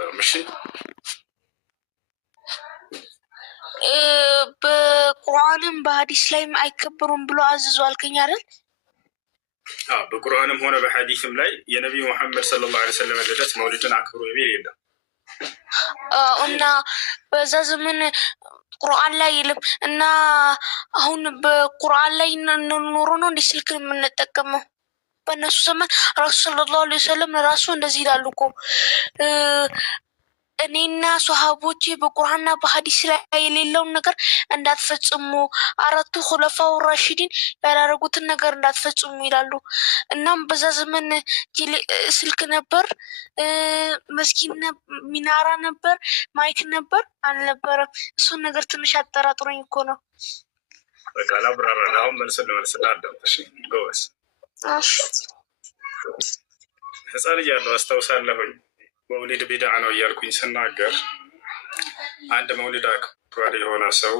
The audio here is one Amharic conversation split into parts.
እሺ በቁርአንም በሐዲስ ላይም አይከበሩም ብሎ አዝዟል ከኛ አይደል? በቁርአንም ሆነ በሐዲስም ላይ የነቢዩ መሐመድ ሰለላሁ ዐለይሂ ወሰለም ልደት መውሊድን አክብሩ የሚል የለም። እና በዛ ዘመን ቁርአን ላይ የለም እና አሁን በቁርአን ላይ ኖሮ ነው እንደ ስልክ የምንጠቀመው። በእነሱ ዘመን ራሱ ሰለላሁ ዐለይሂ ወሰለም ራሱ እንደዚህ ይላሉ እኮ እኔና ሷሃቦቼ በቁርአንና በሐዲስ ላይ የሌለውን ነገር እንዳትፈጽሙ፣ አራቱ ኹለፋው ራሺዲን ያላረጉትን ነገር እንዳትፈጽሙ ይላሉ። እናም በዛ ዘመን ስልክ ነበር፣ መስጊድ ሚናራ ነበር፣ ማይክ ነበር አልነበረም? እሱን ነገር ትንሽ አጠራጥሮኝ እኮ ነው። በቃ ላብራራ። አሁን መልስና አዳምጥ። ጎበዝ። ህፃን እያለሁ አስታውሳለሁኝ መውሊድ ቢድዓ ነው እያልኩኝ ስናገር አንድ መውሊድ አክባሪ የሆነ ሰው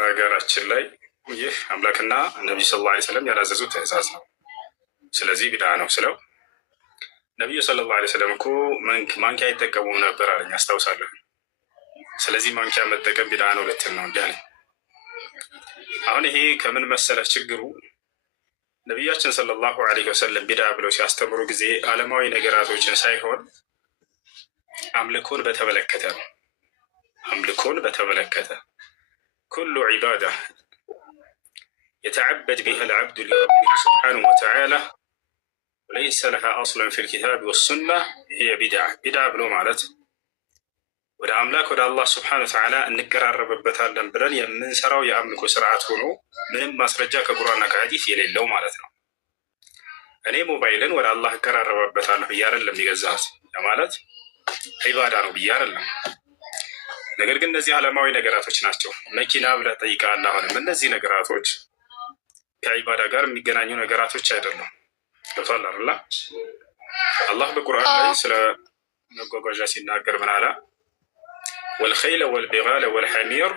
ሀገራችን ላይ ይህ አምላክና ነቢዩ ሰለላሁ ዐለይሂ ወሰለም ያላዘዙ ትእዛዝ ነው፣ ስለዚህ ቢድዓ ነው ስለው ነቢዩ ሰለላሁ ዐለይሂ ወሰለም እኮ ማንኪያ አይጠቀሙም ነበር አለኝ። አስታውሳለሁ። ስለዚህ ማንኪያ መጠቀም ቢድዓ ነው ልትል ነው እንዲህ አለኝ። አሁን ይሄ ከምን መሰለህ ችግሩ? ነቢያችን ሰለላሁ ዐለይሂ ወሰለም ቢድዓ ብለው ሲያስተምሩ ጊዜ ዓለማዊ ነገራቶችን ሳይሆን አምልኮን በተመለከተ ነው። አምልኮን በተመለከተ ኩሉ ዒባዳ የተዓበድ ቢሃ ልዓብዱ ሊረቢህ ስብሓነሁ ወተዓላ ወለይሰ ለሃ አስለን ፊል ኪታብ ወሱና ሂየ ቢድዓ። ቢድዓ ብሎ ማለት ወደ አምላክ ወደ አላህ ስብሓነሁ ወተዓላ እንቀራረብበታለን ብለን የምንሰራው የአምልኮ ስርዓት ሆኖ ምንም ማስረጃ ከቁርአንና ከሐዲስ የሌለው ማለት ነው። እኔ ሞባይልን ወደ አላህ እቀራረበበታለሁ ብዬ አይደለም የገዛሁት፣ ማለት ዒባዳ ነው ብዬ አይደለም። ነገር ግን እነዚህ ዓለማዊ ነገራቶች ናቸው። መኪና ብለህ ጠይቀሃል። አሁንም እነዚህ ነገራቶች ከዒባዳ ጋር የሚገናኙ ነገራቶች አይደሉም። ገብቶሃል አይደል? አላህ በቁርአን ላይ ስለ መጓጓዣ ሲናገር ምን አለ? ወልኸይለ ወልቢጋለ ወልሐሚር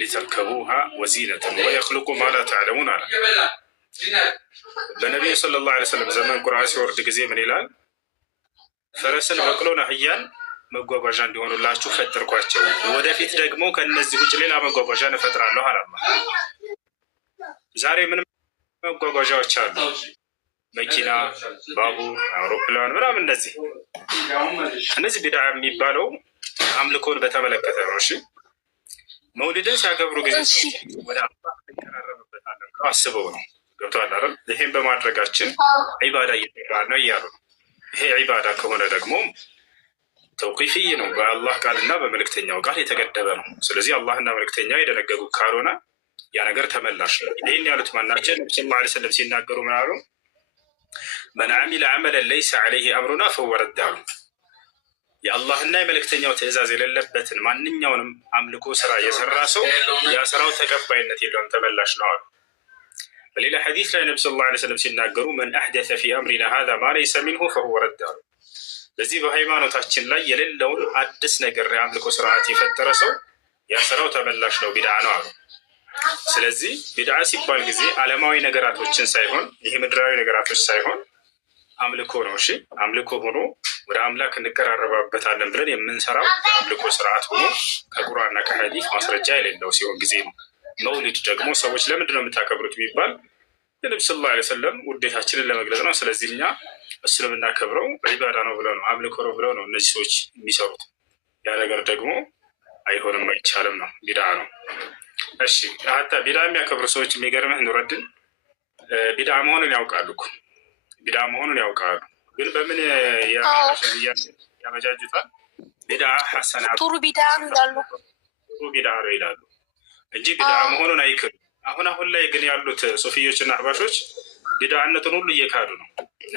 ሊተርከቡሃ ወዚነተን ወየኽሉቁ ማ ላ ተዕለሙን አለ። በነቢዩ ሰለላሁ ዐለይሂ ወሰለም ዘመን ቁርአን ሲወርድ ጊዜ ምን ይላል? ፈረስን፣ በቅሎን፣ አህያን መጓጓዣ እንዲሆኑላችሁ ፈጠርኳቸው፣ ወደፊት ደግሞ ከእነዚህ ውጭ ሌላ መጓጓዣ እፈጥራለሁ አለ አላህ። ዛሬ ምን መጓጓዣዎች አሉ? መኪና፣ ባቡር፣ አውሮፕላን ምናምን። እነዚህ ቢድዓ የሚባለው አምልኮን በተመለከተ ነው። እሺ መውሊድን ሲያከብሩ ጊዜ ወደ አላህ እንቀራረብበታለን አስበው ነው። ገብቶሃል አይደል? ይሄን በማድረጋችን ዒባዳ እየተባለ ነው እያሉ ነው። ይሄ ዒባዳ ከሆነ ደግሞ ተውቂፊይ ነው፣ በአላህ ቃልና በመልእክተኛው ቃል የተገደበ ነው። ስለዚህ አላህና መልእክተኛው የደነገጉ ካልሆነ ያ ነገር ተመላሽ ነው። ይህን ያሉት ማናቸው? ነቢ ሰለላሁ ዐለይሂ ወሰለም ሲናገሩ ምን አሉ? መን ዓሚለ ዐመለን ለይሰ ዐለይሂ አምሩና ፈሁወ ረድ አሉ። የአላህና የመልእክተኛው ትእዛዝ የሌለበትን ማንኛውንም አምልኮ ስራ የሰራ ሰው ያ ስራው ተቀባይነት የለውም፣ ተመላሽ ነው አሉ። በሌላ ሐዲስ ላይ ነቢ ሰለላሁ ዐለይሂ ወሰለም ሲናገሩ መን አሕደተ ፊ አምሪና ሃዛ ማ ለይሰ ሚንሁ ፈሁወ ረድ አሉ። በዚህ በሃይማኖታችን ላይ የሌለውን አዲስ ነገር የአምልኮ ስርዓት የፈጠረ ሰው ያ ስራው ተመላሽ ነው፣ ቢድዓ ነው አሉ። ስለዚህ ቢድዓ ሲባል ጊዜ ዓለማዊ ነገራቶችን ሳይሆን ይሄ ምድራዊ ነገራቶች ሳይሆን አምልኮ ነው። እሺ አምልኮ ሆኖ ወደ አምላክ እንቀራረባበታለን ብለን የምንሰራው የአምልኮ ስርዓት ሆኖ ከቁርአንና ከሐዲስ ማስረጃ የሌለው ሲሆን ጊዜ ነው። መውሊድ ደግሞ ሰዎች ለምንድን ነው የምታከብሩት ቢባል የነቢ ሰለላሁ ዐለይሂ ወሰለም ውዴታችንን ለመግለጽ ነው። ስለዚህ እኛ እሱን የምናከብረው ዒባዳ ነው ብለው ነው፣ አምልኮ ነው ብለው ነው እነዚህ ሰዎች የሚሰሩት። ያ ነገር ደግሞ አይሆንም፣ አይቻልም ነው፣ ቢድዓ ነው። እሺ ሀታ ቢድዓ የሚያከብሩ ሰዎች የሚገርምህ ኑረድን ቢድዓ መሆኑን ያውቃሉ እኮ ቢድዓ መሆኑን ያውቃሉ፣ ግን በምን ያመጃጁታል? ቢድዓ ሐሰና ጥሩ ቢድዓ ነው ይላሉ፣ ጥሩ ቢድዓ ነው ይላሉ እንጂ ቢድዓ መሆኑን አይክዱ። አሁን ላይ ግን ያሉት ሱፊዮችና አህባሾች ቢድዓነቱን ሁሉ እየካዱ ነው።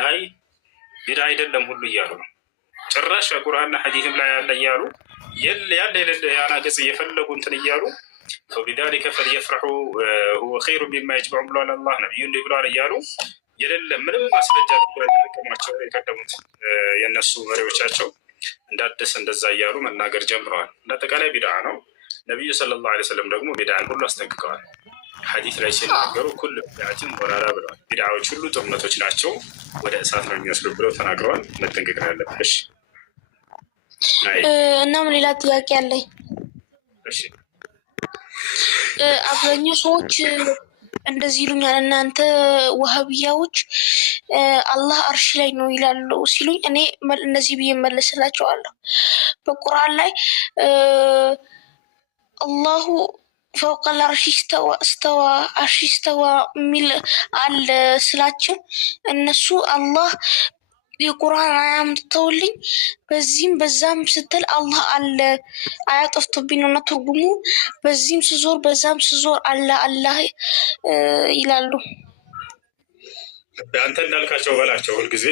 አይ ቢድዓ አይደለም ሁሉ እያሉ ነው። ጭራሽ በቁርአንና ሐዲስም ላይ ያለ እያሉ ያለ የሌለ ያናገጽ እየፈለጉ እንትን እያሉ ፈቢዛሊከ ፈልየፍረሑ ሁወ ኸይሩ ሚማ የጅመዑን ብሏል አላህ። ነቢዩ እንዲህ ብሏል እያሉ የሌለ ምንም ማስረጃ ተጠቀሟቸው የቀደሙት የእነሱ መሪዎቻቸው እንዳደስ እንደዛ እያሉ መናገር ጀምረዋል። እንዳጠቃላይ ቢድዓ ነው። ነቢዩ ሰለላሁ ዐለይሂ ወሰለም ደግሞ ቢድዓን ሁሉ አስጠንቅቀዋል። ሐዲስ ላይ ሲናገሩ ኩሉ ቢድዓትን ዶላላ ብለዋል። ቢድዓዎች ሁሉ ጥመቶች ናቸው፣ ወደ እሳት ነው የሚወስዱ ብለው ተናግረዋል። መጠንቀቅ ነው ያለብህ። እናም ሌላ ጥያቄ አለኝ። አብዛኛው ሰዎች እንደዚህ ይሉኛል፣ እናንተ ወሃቢያዎች አላህ አርሽ ላይ ነው ይላሉ ሲሉኝ፣ እኔ እንደዚህ ብዬ መለስላቸዋለሁ። በቁርአን ላይ አላሁ ፈውቀል አርሽ ስተዋ የሚል አለ ስላቸው፣ እነሱ አላህ የቁርአን አያ አምጥተውልኝ በዚህም በዛም ስትል አላህ አለ አያ ጠፍቶብኝ ነው እና ትርጉሙ በዚህም ስዞር በዛም ስዞር አለ አላህ ይላሉ። አንተ እንዳልካቸው በላቸው። ሁልጊዜ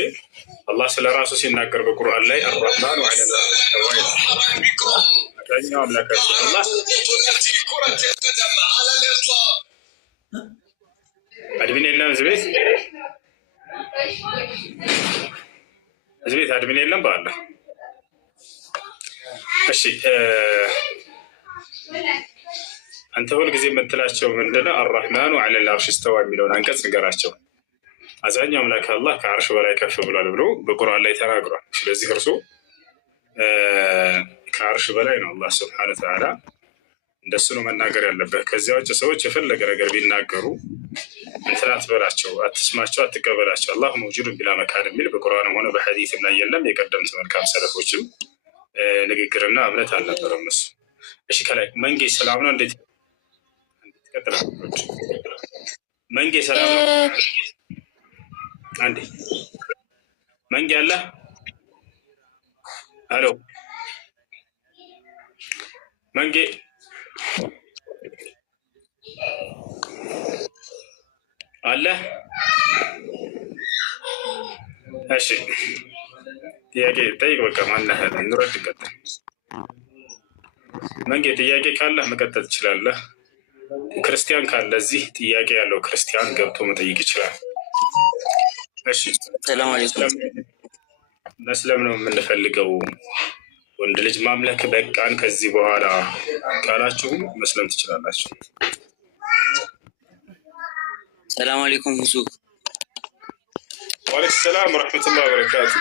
አላህ ስለ ራሱ ሲናገር በቁርአን ላይ አርራህማኑ ዐለል አርሽ ኢስተዋ አዳኛው አምላካችን አላህ አድሚን የለም እዚህ ቤት አድሚን የለም በአለ። እሺ አንተ ሁልጊዜ የምትላቸው ምንድነው? አርራህማኑ ዐለል አርሽ ኢስተዋ የሚለውን አንቀጽ ንገራቸው። አዛኛው አምላክ አላህ ከአርሽ በላይ ከፍ ብሏል ብሎ በቁርአን ላይ ተናግሯል። ስለዚህ እርሱ ከአርሽ በላይ ነው። አላህ ሱብሓነሁ ወተዓላ እንደሱ ነው መናገር ያለበት። ከዚያ ውጭ ሰዎች የፈለገ ነገር ቢናገሩ እንትን አትበላቸው፣ አትስማቸው፣ አትቀበላቸው። አላህ መውጁድን ቢላ መካን የሚል በቁርአንም ሆነ በሐዲስም ላይ የለም። የቀደምት መልካም ሰለፎችም ንግግርና እምነት አልነበረም እሱ። እሺ ከላይ መንጌ ሰላም ነው። እንዴት ይቀጥላል? መንጌ ሰላም ነው። አንዴ መንጌ አለ። ሄሎ መንጌ አለ። እሺ ጥያቄ ጠይቅ። በቃ ማነህ ኑረት ትቀጥል። መንጌ ጥያቄ ካለህ መቀጠል ትችላለህ። ክርስቲያን ካለ እዚህ ጥያቄ ያለው ክርስቲያን ገብቶ መጠየቅ ይችላል። እሺ ሰላም አለይኩም። መስለም ነው የምንፈልገው፣ ወንድ ልጅ ማምለክ በቃን ከዚህ በኋላ ካላችሁ መስለም ትችላላችሁ። ሰላም አለይኩም ሁሱ። ወአለይኩም ሰላም ወረሕመቱላሂ ወበረካቱ።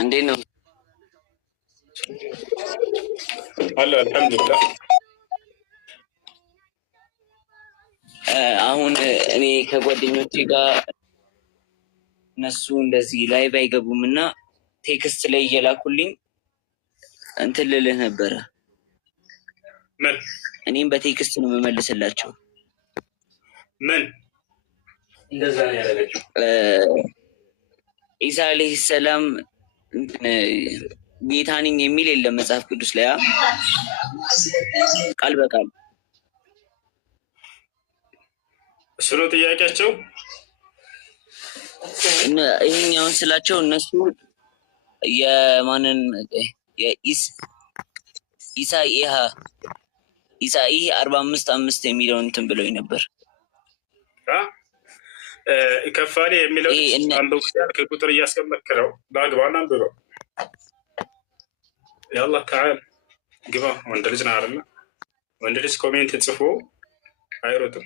እንዴት ነው? አለ አልሐምዱሊላህ። አሁን እኔ ከጓደኞቼ ጋር እነሱ እንደዚህ ላይቭ አይገቡም እና ቴክስት ላይ እየላኩልኝ እንትን ልልህ ነበረ። ምን? እኔም በቴክስት ነው የምመልስላቸው። ምን እንደዛ ነው ያደረገችው? ኢሳ አለይሂ ሰላም ጌታ ነኝ የሚል የለም መጽሐፍ ቅዱስ ላይ ቃል በቃል እሱ ነው ጥያቄያቸው። ይሄኛውን ስላቸው እነሱ የማንን ኢሳይህ 45:5 የሚለውን እንትን ብለውኝ ነበር። ከፋሌ የሚለው አንበው ከቁጥር እያስቀመጥከው በአግባና አንብበው። ያላህ ተዓላ ግባ። ወንድ ልጅ ነው አይደል? ወንድ ልጅ ኮሜንት ጽፎ አይሮጥም።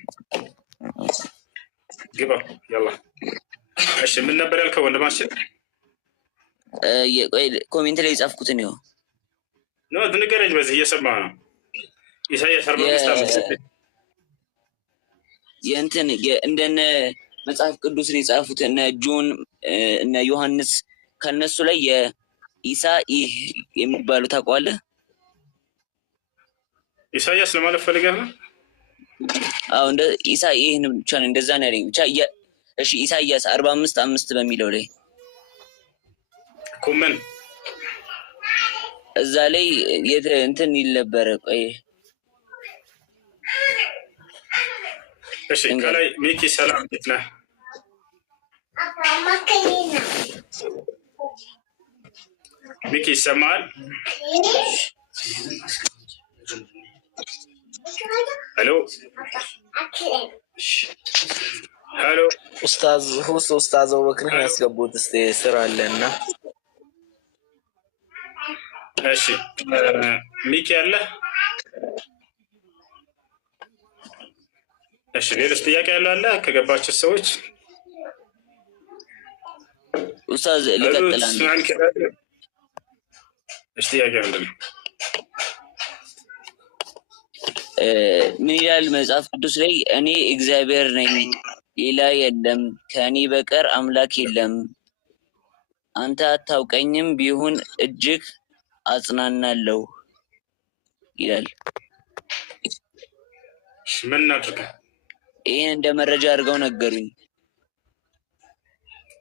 ግባ ያላ። እሺ ምን ነበር ያልከው ወንድማችን? ኮሜንት ላይ የጻፍኩትን ነው ንገረኝ። በዚህ እየሰማ ነው። ኢሳይያስ 45:5 የእንትን እንደነ መጽሐፍ ቅዱስ ላይ የጻፉት እነ ጆን እነ ዮሐንስ ከነሱ ላይ የኢሳ ይህ የሚባሉ ታውቀዋለህ? ኢሳይያስ ለማለት ፈልገህ ነው? አዎ እንደ ኢሳ ይሄን ብቻ ነው እንደዛ ነው ያለኝ። ብቻ እሺ ኢሳይያስ 45:5 በሚለው ላይ ኮመን እዛ ላይ እንትን ይል ነበረ። ቆይ እሺ ከላይ ሚኪ ሰላም እንዴት ነህ? ሚኪ ይሰማል? ሄሎ ሄሎ ኡስታዝ ሁሱ ኡስታዝ አቡበክርን ያስገቡት እስቲ ስራ አለና እሺ ሚኪ ያለ እሺ፣ ሌሎች ጥያቄ ያለው አለ ከገባችሁ ሰዎች? ኡስታዝ ልቀጥላል። እሺ ጥያቄ ምንድን ነው? ምን ይላል መጽሐፍ ቅዱስ ላይ? እኔ እግዚአብሔር ነኝ፣ ሌላ የለም፣ ከእኔ በቀር አምላክ የለም፣ አንተ አታውቀኝም ቢሆን እጅግ አጽናናለሁ ይላል። ምን እናድርግ? ይህን እንደ መረጃ አድርገው ነገሩኝ።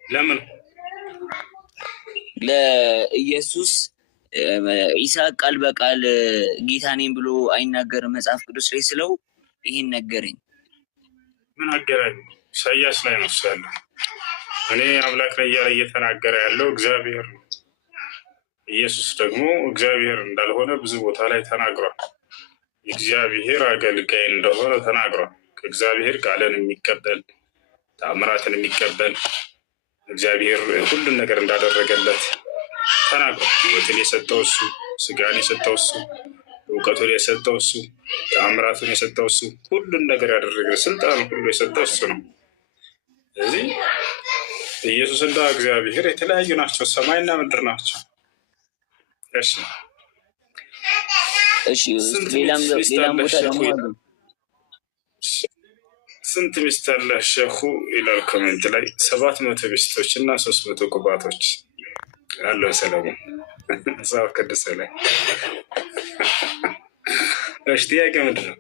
ለምን? ለኢየሱስ ኢሳ ቃል በቃል ጌታ ነኝ ብሎ አይናገርም መጽሐፍ ቅዱስ ላይ ስለው ይህን ነገረኝ። ምን አገናኝ? ኢሳያስ ላይ ነው ያለው። እኔ አምላክ ነኝ እያለ እየተናገረ ያለው እግዚአብሔር ነው። ኢየሱስ ደግሞ እግዚአብሔር እንዳልሆነ ብዙ ቦታ ላይ ተናግሯል። የእግዚአብሔር አገልጋይ እንደሆነ ተናግሯል። ከእግዚአብሔር ቃልን የሚቀበል ተአምራትን የሚቀበል እግዚአብሔር ሁሉን ነገር እንዳደረገለት ተናግሯል። ሕይወትን የሰጠው እሱ፣ ስጋን የሰጠው እሱ፣ እውቀቱን የሰጠው እሱ፣ ተአምራቱን የሰጠው እሱ፣ ሁሉን ነገር ያደረገ ስልጣን ሁሉ የሰጠው እሱ ነው። ስለዚህ ኢየሱስና እግዚአብሔር የተለያዩ ናቸው። ሰማይና ምድር ናቸው። እሺ ሌላም ቦታ ደግሞ አሉ። ስንት ሚስት አለ ሸኹ ይላል ኮሜንት ላይ። 700 ሚስቶች እና 300 ቁባቶች አለው ሰለሞን መጽሐፍ ቅዱስ ላይ። እሺ ጥያቄ ምንድን ነው?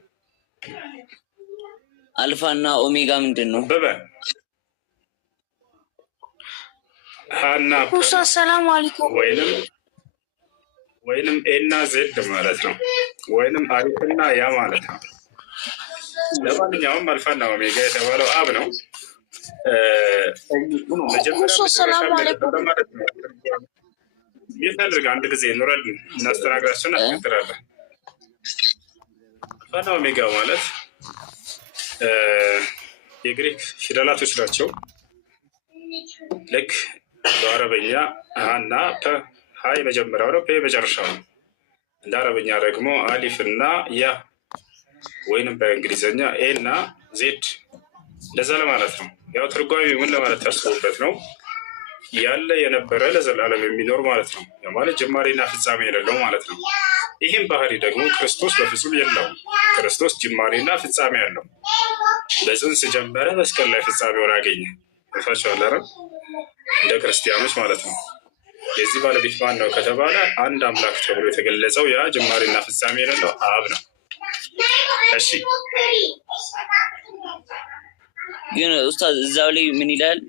አልፋና ኦሜጋ ምንድን ነው? ሀና ሰላም አለይኩም ወይንም ኤና ዜድ ማለት ነው። ወይንም አሪፍና ያ ማለት ነው። ለማንኛውም አልፋና ኦሜጋ የተባለው አብ ነው። ይፈልግ አንድ ጊዜ ኑረድ እናስተናግራቸውን አስከትላለን። አልፋና ኦሜጋ ማለት የግሪክ ፊደላቶች ናቸው። ልክ በአረበኛ ሀና ፐ ሀ የመጀመሪያው ነው፣ ፔ የመጨረሻው ነው። እንደ አረበኛ ደግሞ አሊፍ እና ያ ወይንም በእንግሊዝኛ ኤ እና ዜድ ለዛ ለማለት ነው። ያው ትርጓሚ ምን ለማለት ታስቡበት ነው? ያለ የነበረ ለዘላለም የሚኖር ማለት ነው። ማለት ጅማሬና ፍጻሜ የሌለው ማለት ነው። ይህም ባህሪ ደግሞ ክርስቶስ በፍጹም የለውም። ክርስቶስ ጅማሬና ፍጻሜ ያለው በጽንስ ጀመረ፣ መስቀል ላይ ፍጻሜውን አገኘ። ፋቸዋለረ እንደ ክርስቲያኖች ማለት ነው። የዚህ ባለቤት ማን ነው ከተባለ አንድ አምላክ ተብሎ የተገለጸው ያ ጅማሬና ፍጻሜ የሌለው አብ ነው። እሺ ግን ኡስታዝ እዛው ላይ ምን ይላል?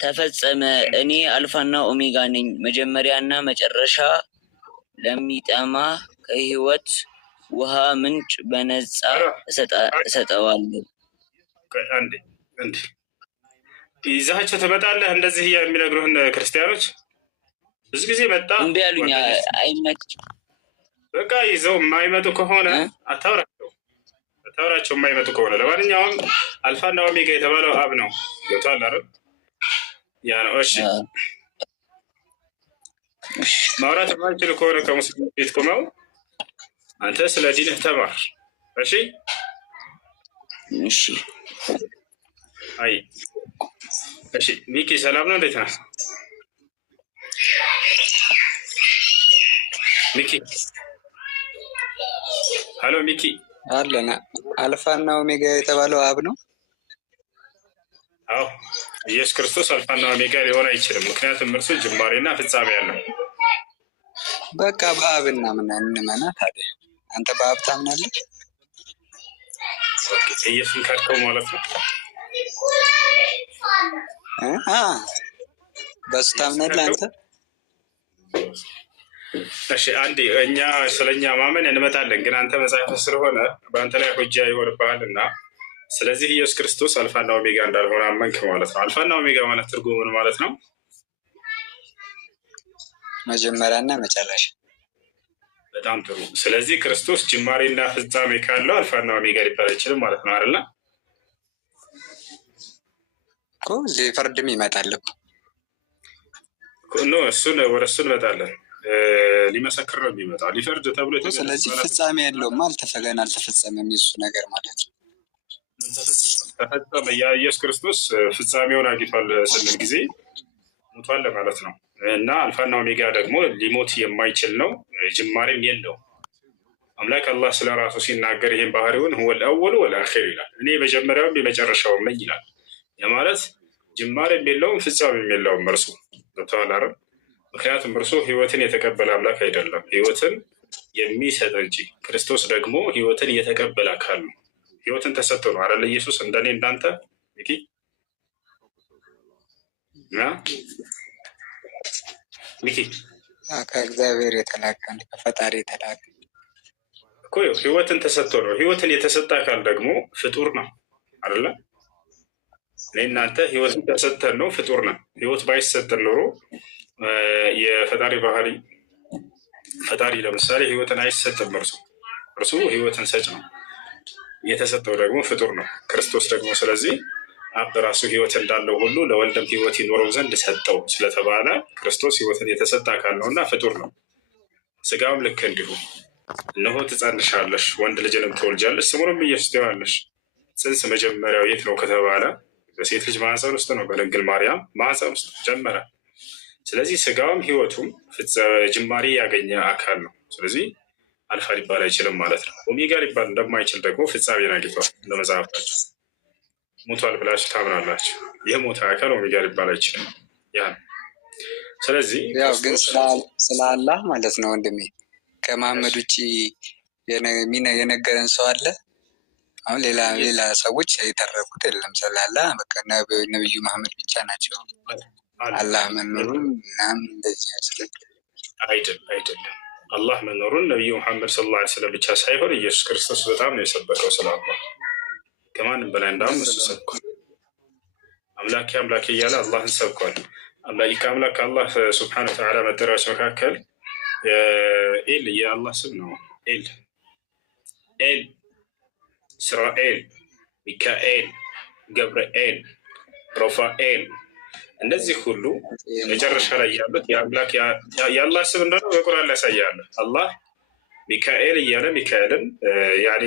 ተፈጸመ፣ እኔ አልፋና ኦሜጋ ነኝ፣ መጀመሪያና መጨረሻ፣ ለሚጠማ ከህይወት ውሃ ምንጭ በነፃ እሰጠዋለሁ። ይዛቸው ትመጣለህ። እንደዚህ የሚነግሩህን ክርስቲያኖች ብዙ ጊዜ መጣ እምቢ አሉኝ። አይመች በቃ ይዘው የማይመጡ ከሆነ አታውራቸው የማይመጡ ከሆነ። ለማንኛውም አልፋና ኦሜጋ የተባለው አብ ነው። ገብቶሃል አይደል? ያ ነው። እሺ ማውራት የማይችል ከሆነ ከሙስሊም ቤት ቆመው አንተ ስለ ዲንህ ተማር። እሺ እሺ አይ እሺ ሚኪ ሰላም ነው? እንዴት ነህ ሚኪ? ሀሎ ሚኪ አለና አልፋና ኦሜጋ የተባለው አብ ነው። አዎ ኢየሱስ ክርስቶስ አልፋና ኦሜጋ ሊሆን አይችልም። ምክንያቱም እርሱ ጅማሬና ፍጻሜ ያለው። በቃ በአብ እንመና። ታዲያ አንተ በአብ ታምናለህ? ኢየሱስን ካድከው ማለት ነው። በሱ ታምናለህ አንተ? እሺ አንዴ እኛ ስለኛ ማመን እንመጣለን፣ ግን አንተ መጽሐፍ ስለሆነ በአንተ ላይ ሁጃ ይሆንብሃል እና ስለዚህ ኢየሱስ ክርስቶስ አልፋና ኦሜጋ እንዳልሆነ አመንክ ማለት ነው። አልፋና ኦሜጋ ማለት ትርጉሙ ምን ማለት ነው? መጀመሪያና መጨረሻ። በጣም ጥሩ። ስለዚህ ክርስቶስ ጅማሬና ፍጻሜ ካለው አልፋና ኦሜጋ ሊባል አይችልም ማለት ነው አይደለ? እዚህ ፍርድም ይመጣል እኮ ኖ፣ ወደ እሱ እንመጣለን። ሊመሰክር ነው የሚመጣው፣ ሊፈርድ ተብሎ። ስለዚህ ፍጻሜ የለውም፣ አልተፈጸመም የሱ ነገር ማለት ነው። ተፈጸመ። የኢየሱስ ክርስቶስ ፍጻሜውን አግኝቷል ስንል ጊዜ ሞቷል ለማለት ነው። እና አልፋና ኦሜጋ ደግሞ ሊሞት የማይችል ነው፣ ጅማሬም የለው። አምላክ አላህ ስለ ራሱ ሲናገር ይህን ባህሪውን ሁወል አወሉ ወልአኺር ይላል። እኔ የመጀመሪያውም የመጨረሻውም ነኝ ይላል። ማለት ጅማሬም የለውም ፍጻሜም የለውም እርሱ። ገብቶሃል አይደል? ምክንያቱም እርሱ ህይወትን የተቀበለ አምላክ አይደለም፣ ህይወትን የሚሰጥ እንጂ። ክርስቶስ ደግሞ ህይወትን የተቀበለ አካል ነው። ህይወትን ተሰጥቶ ነው አይደል? ኢየሱስ እንደኔ እንዳንተ ሚኪ ከእግዚአብሔር የተላከ ከፈጣሪ የተላከ እኮ ህይወትን ተሰጥቶ ነው። ህይወትን የተሰጠ አካል ደግሞ ፍጡር ነው አይደለ? እኔ እናንተ ህይወትን ተሰጥተን ነው ፍጡር ነው። ህይወት ባይሰጠን ኖሮ የፈጣሪ ባህሪ ፈጣሪ ለምሳሌ ህይወትን አይሰጥም። እርሱ ህይወትን ሰጭ ነው። የተሰጠው ደግሞ ፍጡር ነው ክርስቶስ ደግሞ። ስለዚህ አብ በራሱ ህይወት እንዳለው ሁሉ ለወልድም ህይወት ይኖረው ዘንድ ሰጠው ስለተባለ ክርስቶስ ህይወትን የተሰጠ አካል ነው እና ፍጡር ነው። ስጋውም ልክ እንዲሁ እነሆ ትጸንሻለሽ፣ ወንድ ልጅንም ትወልጃለሽ፣ ስሙንም ኢየሱስ ትይዋለሽ። ጽንስ መጀመሪያው የት ነው ከተባለ በሴት ልጅ ማህፀን ውስጥ ነው፣ በድንግል ማርያም ማህፀን ውስጥ ጀመረ። ስለዚህ ስጋውም ህይወቱም ጅማሬ ያገኘ አካል ነው። ስለዚህ አልፋ ሊባል አይችልም ማለት ነው። ኦሜጋ ሊባል እንደማይችል ደግሞ ፍጻሜን አግኝቷል። እንደ መጽሐፋችሁ ሞቷል ብላችሁ ታምናላችሁ። ይህ ሞተ አካል ኦሜጋ ሊባል አይችልም። ያ ስለዚህ ያው ግን ስለ አላህ ማለት ነው ወንድሜ፣ ከመሐመድ ውጭ የነገረን ሰው አለ? አሁን ሌላ ሰዎች የተረኩት የለም ስለ አላህ። በቃ ነብዩ መሐመድ ብቻ ናቸው አላህ መኖሩን ምናምን እንደዚህ ያስረዱ። አይደለም አላህ መኖሩን ነቢዩ መሐመድ ሰለላሁ ዐለይሂ ወሰለም ብቻ ሳይሆን ኢየሱስ ክርስቶስ በጣም ነው የሰበከው ስለ አላህ። ከማንም በላይ እንዳውም እሱ ሰብኳል። አምላኬ አምላኬ እያለ አላህን ሰብኳል። ከአምላክ አላህ ሱብሓነሁ ወተዓላ መጠሪያዎች መካከል ኤል የአላህ ስም ነው። ኤል፣ እስራኤል፣ ሚካኤል፣ ገብርኤል፣ ሮፋኤል እነዚህ ሁሉ መጨረሻ ላይ ያሉት የአምላክ የአላህ ስም እንደሆነ በቁርአን ላይ ያሳያል። አላህ ሚካኤል እያለ ሚካኤልን ያኔ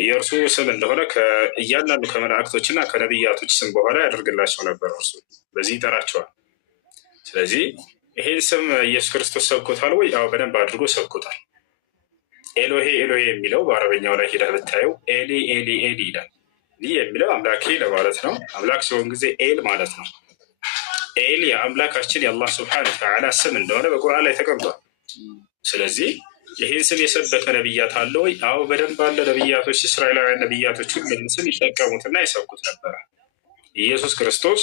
የእርሱ ስም እንደሆነ እያንዳንዱ ከመላእክቶች እና ከነቢያቶች ስም በኋላ ያደርግላቸው ነበር። እርሱ በዚህ ይጠራቸዋል። ስለዚህ ይሄን ስም ኢየሱስ ክርስቶስ ሰብኮታል ወይ? አዎ በደንብ አድርጎ ሰብኮታል። ኤሎሄ ኤሎሄ የሚለው በአረበኛው ላይ ሄደህ ብታየው ኤሊ ኤሊ ኤሊ ይላል። ይህ የሚለው አምላኬ ለማለት ነው። አምላክ ሲሆን ጊዜ ኤል ማለት ነው። ኤል የአምላካችን የአላህ ስብሐነሁ ወተዓላ ስም እንደሆነ በቁርአን ላይ ተቀምጧል። ስለዚህ ይህን ስም የሰበከ ነቢያት አለ ወይ? አዎ በደንብ አለ። ነቢያቶች፣ እስራኤላውያን ነቢያቶች ሁሉም ስም ይጠቀሙትና ይሰብኩት ነበረ። ኢየሱስ ክርስቶስ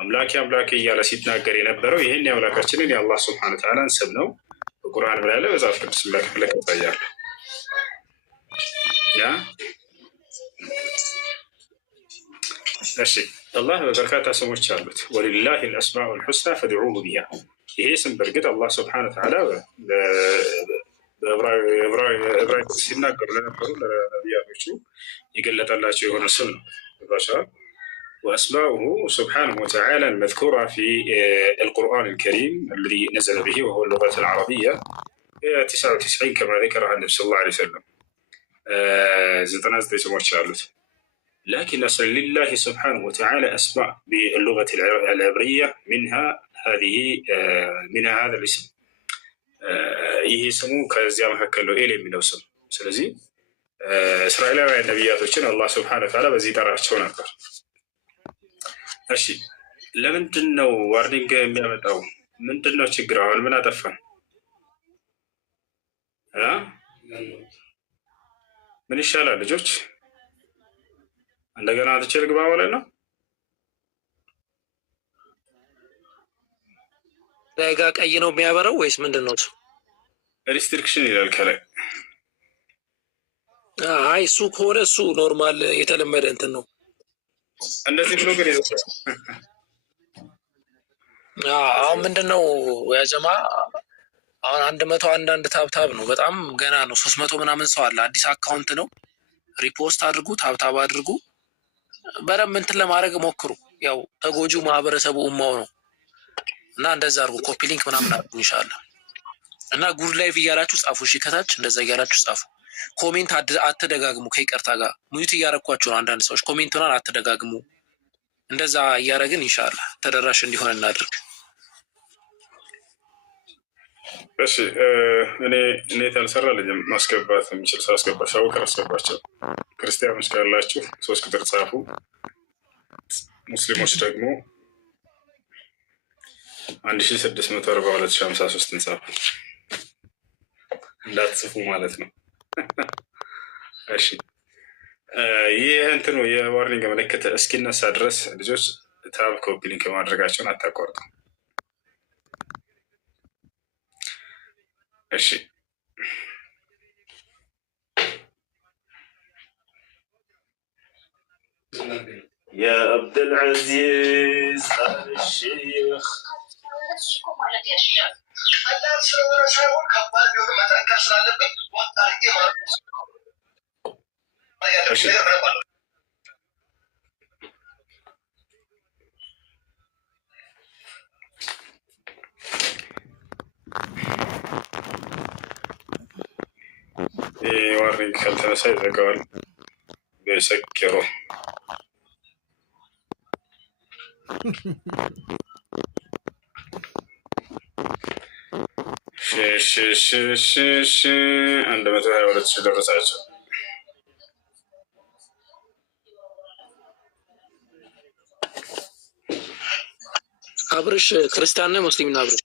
አምላኬ አምላኬ እያለ ሲናገር የነበረው ይህን የአምላካችንን የአላህ ስብሐነሁ ወተዓላን ስም ነው። በቁርአን ላይ ያለ መጽሐፍ ቅዱስ ላይ ያሳያል። እሺ አላህ በበርካታ ስሞች አሉት። ወሊላሂ አልአስማኡል ሑስና ፈድዑሁ ቢሃ። ይሄ ስም በእርግጥ አላህ ስብሐነሁ ወተዓላ በዕብራይስጥ ሲናገሩ ለነበሩ ለነቢያቶቹ የገለጠላቸው የሆነ ስም ነው። ባሻል ወአስማኡሁ ስብሐነሁ ወተዓላ المذكورة في القرآن الكريم الذي نزل به وهو اللغة العربية 99 كما ذكرها النبي صلى الله عليه وسلم 99 ስሞች አሉት። لكن أصل لله سبحانه وتعالى أسماء باللغة العبرية منها هذا الاسم. ይህ ስሙ ከዚያ መካከል ነው ኤል የሚለው ስም። ስለዚህ እስራኤላውያን ነቢያቶችን አላህ ስብሐነሁ ወተዓላ በዚህ ጠራቸው ነበር። እሺ ለምንድን ነው ዋርኒንግ የሚያመጣው? ምንድን ነው ችግር? አሁን ምን አጠፋን? ምን ይሻላል ልጆች? እንደገና አጥቼ ልግባ ማለት ነው? ጋ ቀይ ነው የሚያበራው ወይስ ምንድን ነው? ሪስትሪክሽን ይላል ከላይ። አይ እሱ ከሆነ እሱ ኖርማል የተለመደ እንትን ነው። እንደዚህ ብሎ ግን አሁን ምንድን ነው ያጀማ አሁን 101 ታብታብ ነው። በጣም ገና ነው። 300 ምናምን ሰው አለ። አዲስ አካውንት ነው። ሪፖስት አድርጉ፣ ታብታብ አድርጉ። በደንብ እንትን ለማድረግ ሞክሩ። ያው ተጎጁ ማህበረሰቡ ኡማው ነው እና እንደዛ አድርጉ። ኮፒ ሊንክ ምናምን አድርጉ። ኢንሻአላህ እና ጉድ ላይፍ እያላችሁ ጻፉ። እሺ ከታች እንደዛ እያላችሁ ጻፉ። ኮሜንት አትደጋግሙ። ከይቅርታ ጋር ሙዩት እያረኳቸው ነው። አንዳንድ ሰዎች ኮሜንት ሆናን አትደጋግሙ። እንደዛ እያደረግን ኢንሻአላህ ተደራሽ እንዲሆን እናድርግ። እሺ እኔ ኔት አልሰራልኝም። ማስገባት የሚችል ሰው አስገባቸው። አውቀር አስገባቸው። ክርስቲያኖች ካላችሁ 3 ቁጥር ጻፉ። ሙስሊሞች ደግሞ 1642 ጻፉ። እንዳትጽፉ ማለት ነው። እሺ ይህ እንትኑ የዋርኒንግ ምልክት እስኪነሳ ድረስ ልጆች ታብ ኮፒ ሊንክ ማድረጋቸውን አታቋርጡ። እሺ يا عبد العزيز الشيخ ዋርኒንግ ካልተነሳ ይዘጋዋል በሰኪሮ ሺ 122 ደረሳቸው። አብርሽ ክርስቲያን ነው ሙስሊም ነው? አብርሽ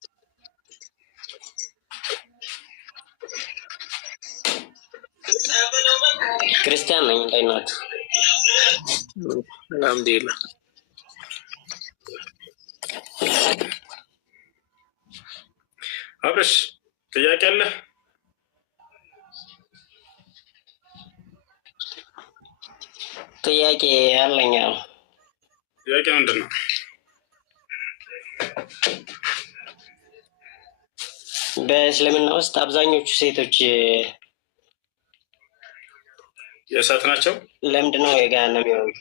ክርስቲያን ነኝ። እንዳይናት አልሐምዱሊላህ። አብርሽ ጥያቄ አለ? ጥያቄ አለኝ። ጥያቄ ምንድን ነው? በእስልምና ውስጥ አብዛኞቹ ሴቶች የእሳት ናቸው። ለምንድን ነው የገሃነም የሚሆኑት?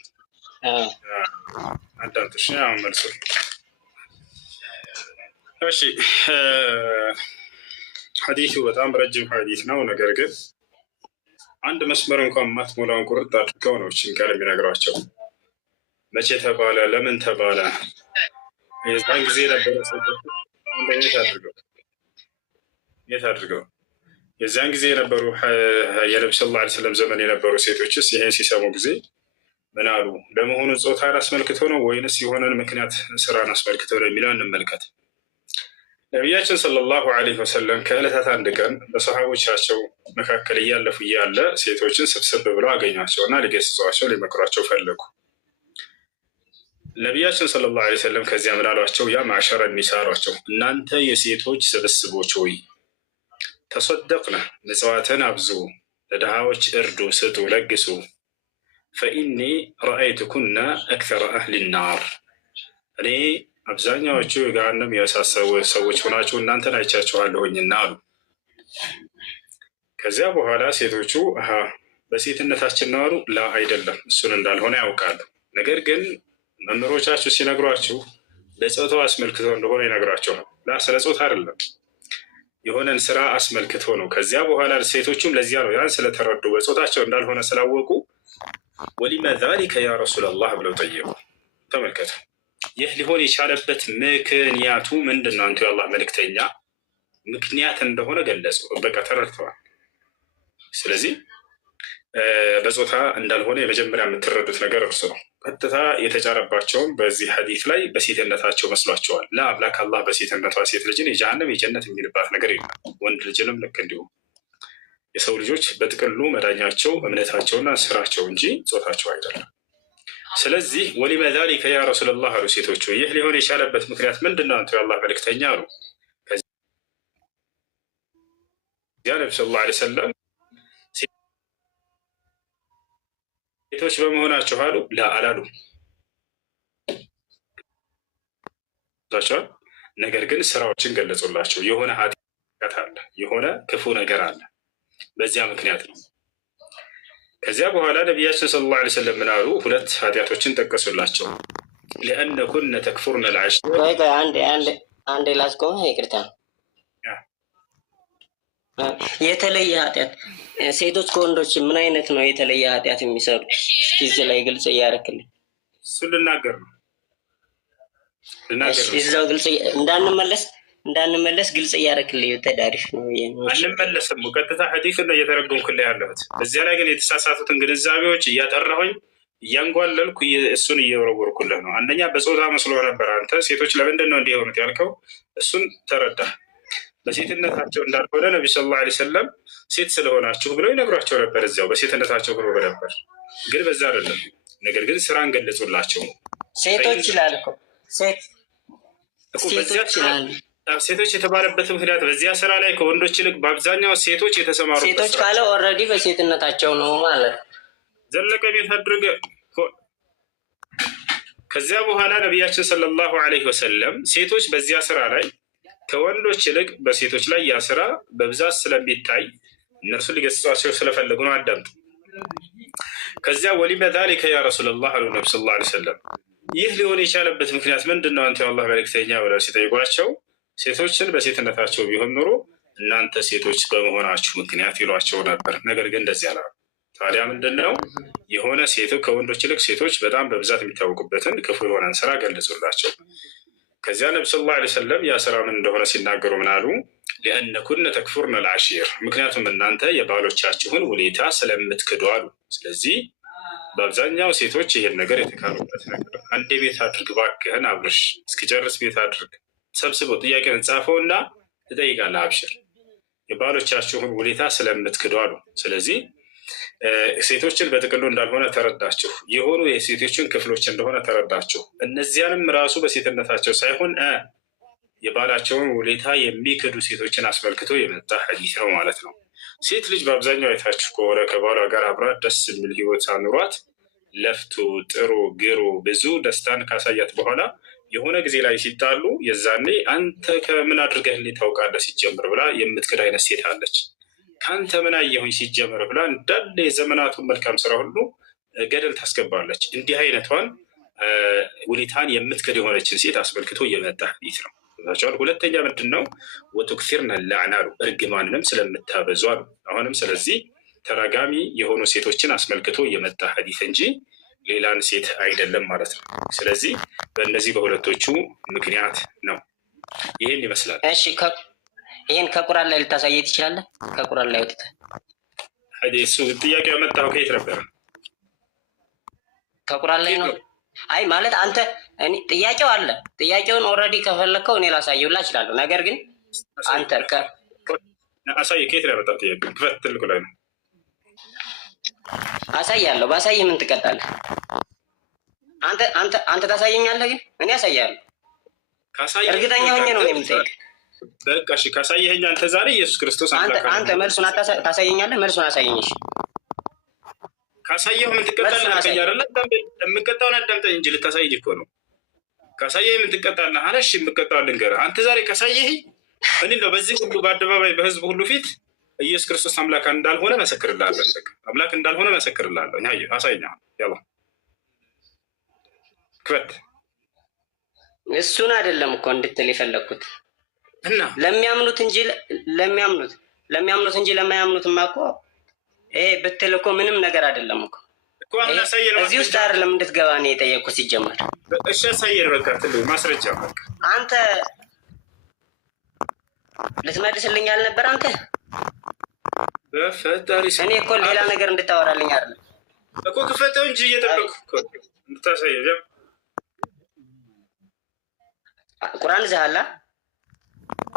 አዳምጥሽ አሁን መልሱ። እሺ ሐዲሱ በጣም ረጅም ሐዲስ ነው። ነገር ግን አንድ መስመር እንኳን ማትሞላውን ቁርጥ አድርገው ነው እችን ቃል የሚነግሯቸው። መቼ ተባለ? ለምን ተባለ? የዛን ጊዜ የነበረ ሰዎች የት አድርገው የዚያን ጊዜ የነበሩ የነቢ ስ ላ ስለም ዘመን የነበሩ ሴቶችስ ይህን ሲሰሙ ጊዜ ምን አሉ? ለመሆኑ ጾታን አስመልክቶ ነው ወይንስ የሆነን ምክንያት ስራን አስመልክቶ ነው የሚለው እንመልከት። ነቢያችን ሰለላሁ ዐለይሂ ወሰለም ከዕለታት አንድ ቀን በሰሃቦቻቸው መካከል እያለፉ እያለ ሴቶችን ስብስብ ብለው አገኟቸውና ሊገስጿቸው ሊመክሯቸው ፈለጉ። ነቢያችን ሰለላሁ ዐለይሂ ወሰለም ከዚያ ምን አሏቸው? ያ ማዕሸረ ኒሳ አሏቸው፣ እናንተ የሴቶች ስብስቦች ሆይ ተሰደቅነ ምጽዋትን አብዙ፣ ለድሃዎች እርዱ፣ ስጡ፣ ለግሱ። ፈኢኒ ረአይቱኩና አክተረ አህሊ ናር፣ እኔ አብዛኛዎቹ የገሃነም ያሳሰቡ ሰዎች ሆናችሁ እናንተን አይቻችኋለሁኝና አሉ። ከዚያ በኋላ ሴቶቹ በሴትነታችን ነው አሉ። ላ አይደለም፣ እሱን እንዳልሆነ ያውቃሉ። ነገር ግን መምህሮቻችሁ ሲነግሯችሁ ለጾታው አስመልክቶ እንደሆነ ይነግሯቸዋል። ላ ስለ ጾታ አይደለም፣ የሆነን ስራ አስመልክቶ ነው። ከዚያ በኋላ ሴቶቹም ለዚያ ነው ያን ስለተረዱ በጾታቸው እንዳልሆነ ስላወቁ ወሊመ ዛሊከ ያ ረሱለላህ ብለው ጠየቁ። ተመልከቱ፣ ይህ ሊሆን የቻለበት ምክንያቱ ምንድን ነው? አንቱ የአላህ መልእክተኛ ምክንያት እንደሆነ ገለጹ። በቃ ተረድተዋል። ስለዚህ በጾታ እንዳልሆነ የመጀመሪያ የምትረዱት ነገር እርሱ ነው። ቀጥታ የተጫረባቸውም በዚህ ሐዲስ ላይ በሴትነታቸው መስሏቸዋል። ለአምላክ አላህ በሴትነቷ ሴት ልጅን የጀሃነም የጀነት የሚልባት ነገር የለም። ወንድ ልጅንም ልክ እንዲሁ የሰው ልጆች በጥቅሉ መዳኛቸው እምነታቸውና ስራቸው እንጂ ጾታቸው አይደለም። ስለዚህ ወሊመ ዛሊከ ያ ረሱለላህ አሉ ሴቶቹ፣ ይህ ሊሆን የቻለበት ምክንያት ምንድን ነው? አንቱ የአላህ መልእክተኛ አሉ። ከዚያ ነቢ ሰለላሁ ዐለይሂ ወሰለም ሴቶች በመሆናቸው አሉ ላ አላሉ ቸዋል። ነገር ግን ስራዎችን ገለጹላቸው። የሆነ ኃጢአት አለ፣ የሆነ ክፉ ነገር አለ። በዚያ ምክንያት ነው። ከዚያ በኋላ ነቢያችን ሰለላሁ ዐለይሂ ወሰለም ምን አሉ? ሁለት ኃጢአቶችን ጠቀሱላቸው። ሊአነ ኩነ ተክፉርነ ልዓሽር። አንዴ ላስቆም፣ ይቅርታ። የተለየ ኃጢአት ሴቶች ከወንዶች ምን አይነት ነው የተለየ ኃጢአት የሚሰሩ? እስኪ እዚህ ላይ ግልጽ እያደረክልኝ። እሱ ልናገር ነው እዛው ግልጽ እንዳንመለስ ግልጽ እያደረክልኝ ተዳሪፍ ነው። አንመለስም። ቀጥታ ሐዲስ ነው እየተረጎምኩልህ ያለሁት። እዚያ ላይ ግን የተሳሳቱትን ግንዛቤዎች እያጠራሁኝ እያንጓለልኩ እሱን እየወረወርኩልህ ነው። አንደኛ በጾታ መስሎ ነበር። አንተ ሴቶች ለምንድን ነው እንዲህ የሆኑት ያልከው እሱን ተረዳ። በሴትነታቸው እንዳልሆነ ነቢ ሰለላሁ ዐለይሂ ወሰለም ሴት ስለሆናችሁ ብለው ይነግሯቸው ነበር። እዚያው በሴትነታቸው ብሎ ነበር፣ ግን በዛ አይደለም። ነገር ግን ስራን ገለጹላቸው። ሴቶች ይላል እኮ ሴቶች የተባለበት ምክንያት በዚያ ስራ ላይ ከወንዶች ይልቅ በአብዛኛው ሴቶች የተሰማሩበት ሴቶች ካለ ኦልሬዲ በሴትነታቸው ነው ማለት ነው። ዘለቀ ቤት አድርገ ከዚያ በኋላ ነቢያችን ሰለላሁ ዐለይሂ ወሰለም ሴቶች በዚያ ስራ ላይ ከወንዶች ይልቅ በሴቶች ላይ ያ ስራ በብዛት ስለሚታይ እነርሱ ሊገስጿቸው ስለፈለጉ ነው። አዳምጡ። ከዚያ ወሊመ ዛሊከ ያ ረሱለላህ አሉ ነቢ ሰለላሁ ዐለይሂ ወሰለም። ይህ ሊሆን የቻለበት ምክንያት ምንድን ነው አንተ የአላህ መልእክተኛ ብለው ሲጠይቋቸው ሴቶችን በሴትነታቸው ቢሆን ኑሮ እናንተ ሴቶች በመሆናችሁ ምክንያት ይሏቸው ነበር። ነገር ግን እንደዚህ አላ። ታዲያ ምንድን ነው የሆነ ከወንዶች ይልቅ ሴቶች በጣም በብዛት የሚታወቁበትን ክፉ የሆነን ስራ ገለጹላቸው። ከዚያ ነቢ ሰለላሁ ዐለይሂ ወሰለም ያ ስራ ምን እንደሆነ ሲናገሩ ምን አሉ? ሊአነኩነ ተክፉርነ ልዓሺር፣ ምክንያቱም እናንተ የባሎቻችሁን ውለታ ስለምትክዱ አሉ። ስለዚህ በአብዛኛው ሴቶች ይህን ነገር የተካሩበት ነገር። አንዴ ቤት አድርግ እባክህን አብርሽ፣ እስኪጨርስ ቤት አድርግ፣ ሰብስበው ጥያቄን ጻፈው እና ትጠይቃለህ። አብሽር፣ የባሎቻችሁን ውለታ ስለምትክዱ አሉ። ስለዚህ ሴቶችን በጥቅሉ እንዳልሆነ ተረዳችሁ፣ የሆኑ የሴቶችን ክፍሎች እንደሆነ ተረዳችሁ። እነዚያንም ራሱ በሴትነታቸው ሳይሆን የባላቸውን ውለታ የሚክዱ ሴቶችን አስመልክቶ የመጣ ሐዲስ ነው ማለት ነው። ሴት ልጅ በአብዛኛው አይታችሁ ከሆነ ከባሏ ጋር አብራ ደስ የሚል ህይወት አኑሯት ለፍቶ ጥሮ ግሮ ብዙ ደስታን ካሳያት በኋላ የሆነ ጊዜ ላይ ሲጣሉ የዛኔ አንተ ከምን አድርገህልኝ ታውቃለህ ሲጀምር ብላ የምትክድ አይነት ሴት አለች። ከአንተ ምን አየሁኝ ሲጀምር ብላ እንዳለ የዘመናቱን መልካም ስራ ሁሉ ገደል ታስገባለች። እንዲህ አይነቷን ውለታን የምትክድ የሆነችን ሴት አስመልክቶ የመጣ ሐዲስ ነው። ሁለተኛ ምንድን ነው? ወቱክሲርነ ለዕና አሉ፣ እርግማንንም ስለምታበዙ አሉ። አሁንም ስለዚህ ተራጋሚ የሆኑ ሴቶችን አስመልክቶ የመጣ ሐዲስ እንጂ ሌላን ሴት አይደለም ማለት ነው። ስለዚህ በእነዚህ በሁለቶቹ ምክንያት ነው። ይህን ይመስላል። እሺ፣ ይህን ከቁርአን ላይ ልታሳየት ትችላለህ? ከቁርአን ላይ ወጥተህ ሐዲሱ ጥያቄ ያመጣው ከየት ነበር? ከቁርአን ላይ ነው። አይ ማለት አንተ ጥያቄው አለ። ጥያቄውን ኦልሬዲ ከፈለግከው እኔ ላሳየውላ እችላለሁ። ነገር ግን አንተ አሳይ። ከየት ነው ያመጣው ጥያቄ? ክፈት፣ ትልቁ ላይ ነው። አሳያለሁ። ባሳይህ ምን ትቀጣለህ? አንተ ታሳየኛለህ፣ ግን እኔ አሳያለሁ። እርግጠኛ ሆኜ ነው የምጠይቅ። በቃ እሺ፣ ካሳየኸኝ አንተ ዛሬ ኢየሱስ ክርስቶስ አንተ መልሱን ታሳየኛለህ። መልሱን አሳየኝሽ። ካሳየሁ ምን ትቀጣለህ? የምቀጣውን አዳምጠኝ እንጂ ልታሳይኝ እኮ ነው። ካሳየህ ምን ትቀጣለህ? አለ። እሺ የምቀጣውን ልንገርህ። አንተ ዛሬ ካሳየኸኝ እኔ ነው በዚህ ሁሉ በአደባባይ በህዝብ ሁሉ ፊት ኢየሱስ ክርስቶስ አምላክ እንዳልሆነ መሰክርልሃለሁ። አምላክ እንዳልሆነ መሰክርልሃለሁ። አሳይኛ። ያላ ክፈት። እሱን አይደለም እኮ እንድትል የፈለግኩት እና ለሚያምኑት እንጂ ለማያምኑትማ እኮ ብትል እኮ ምንም ነገር አይደለም እኮ። እዚህ ውስጥ አይደለም እንድትገባ ነው የጠየቅኩት ሲጀመር። እሺ አሳየን። በቃ ትልቅ ማስረጃ። በቃ አንተ ልትመልስልኝ አልነበር? አንተ በፈጣሪ እኔ እኮ ሌላ ነገር እንድታወራልኝ አይደለም እኮ። ክፈተው እንጂ እየጠበቅኩ እኮ እንድታሳየው። ቁርአን ይዘሃል?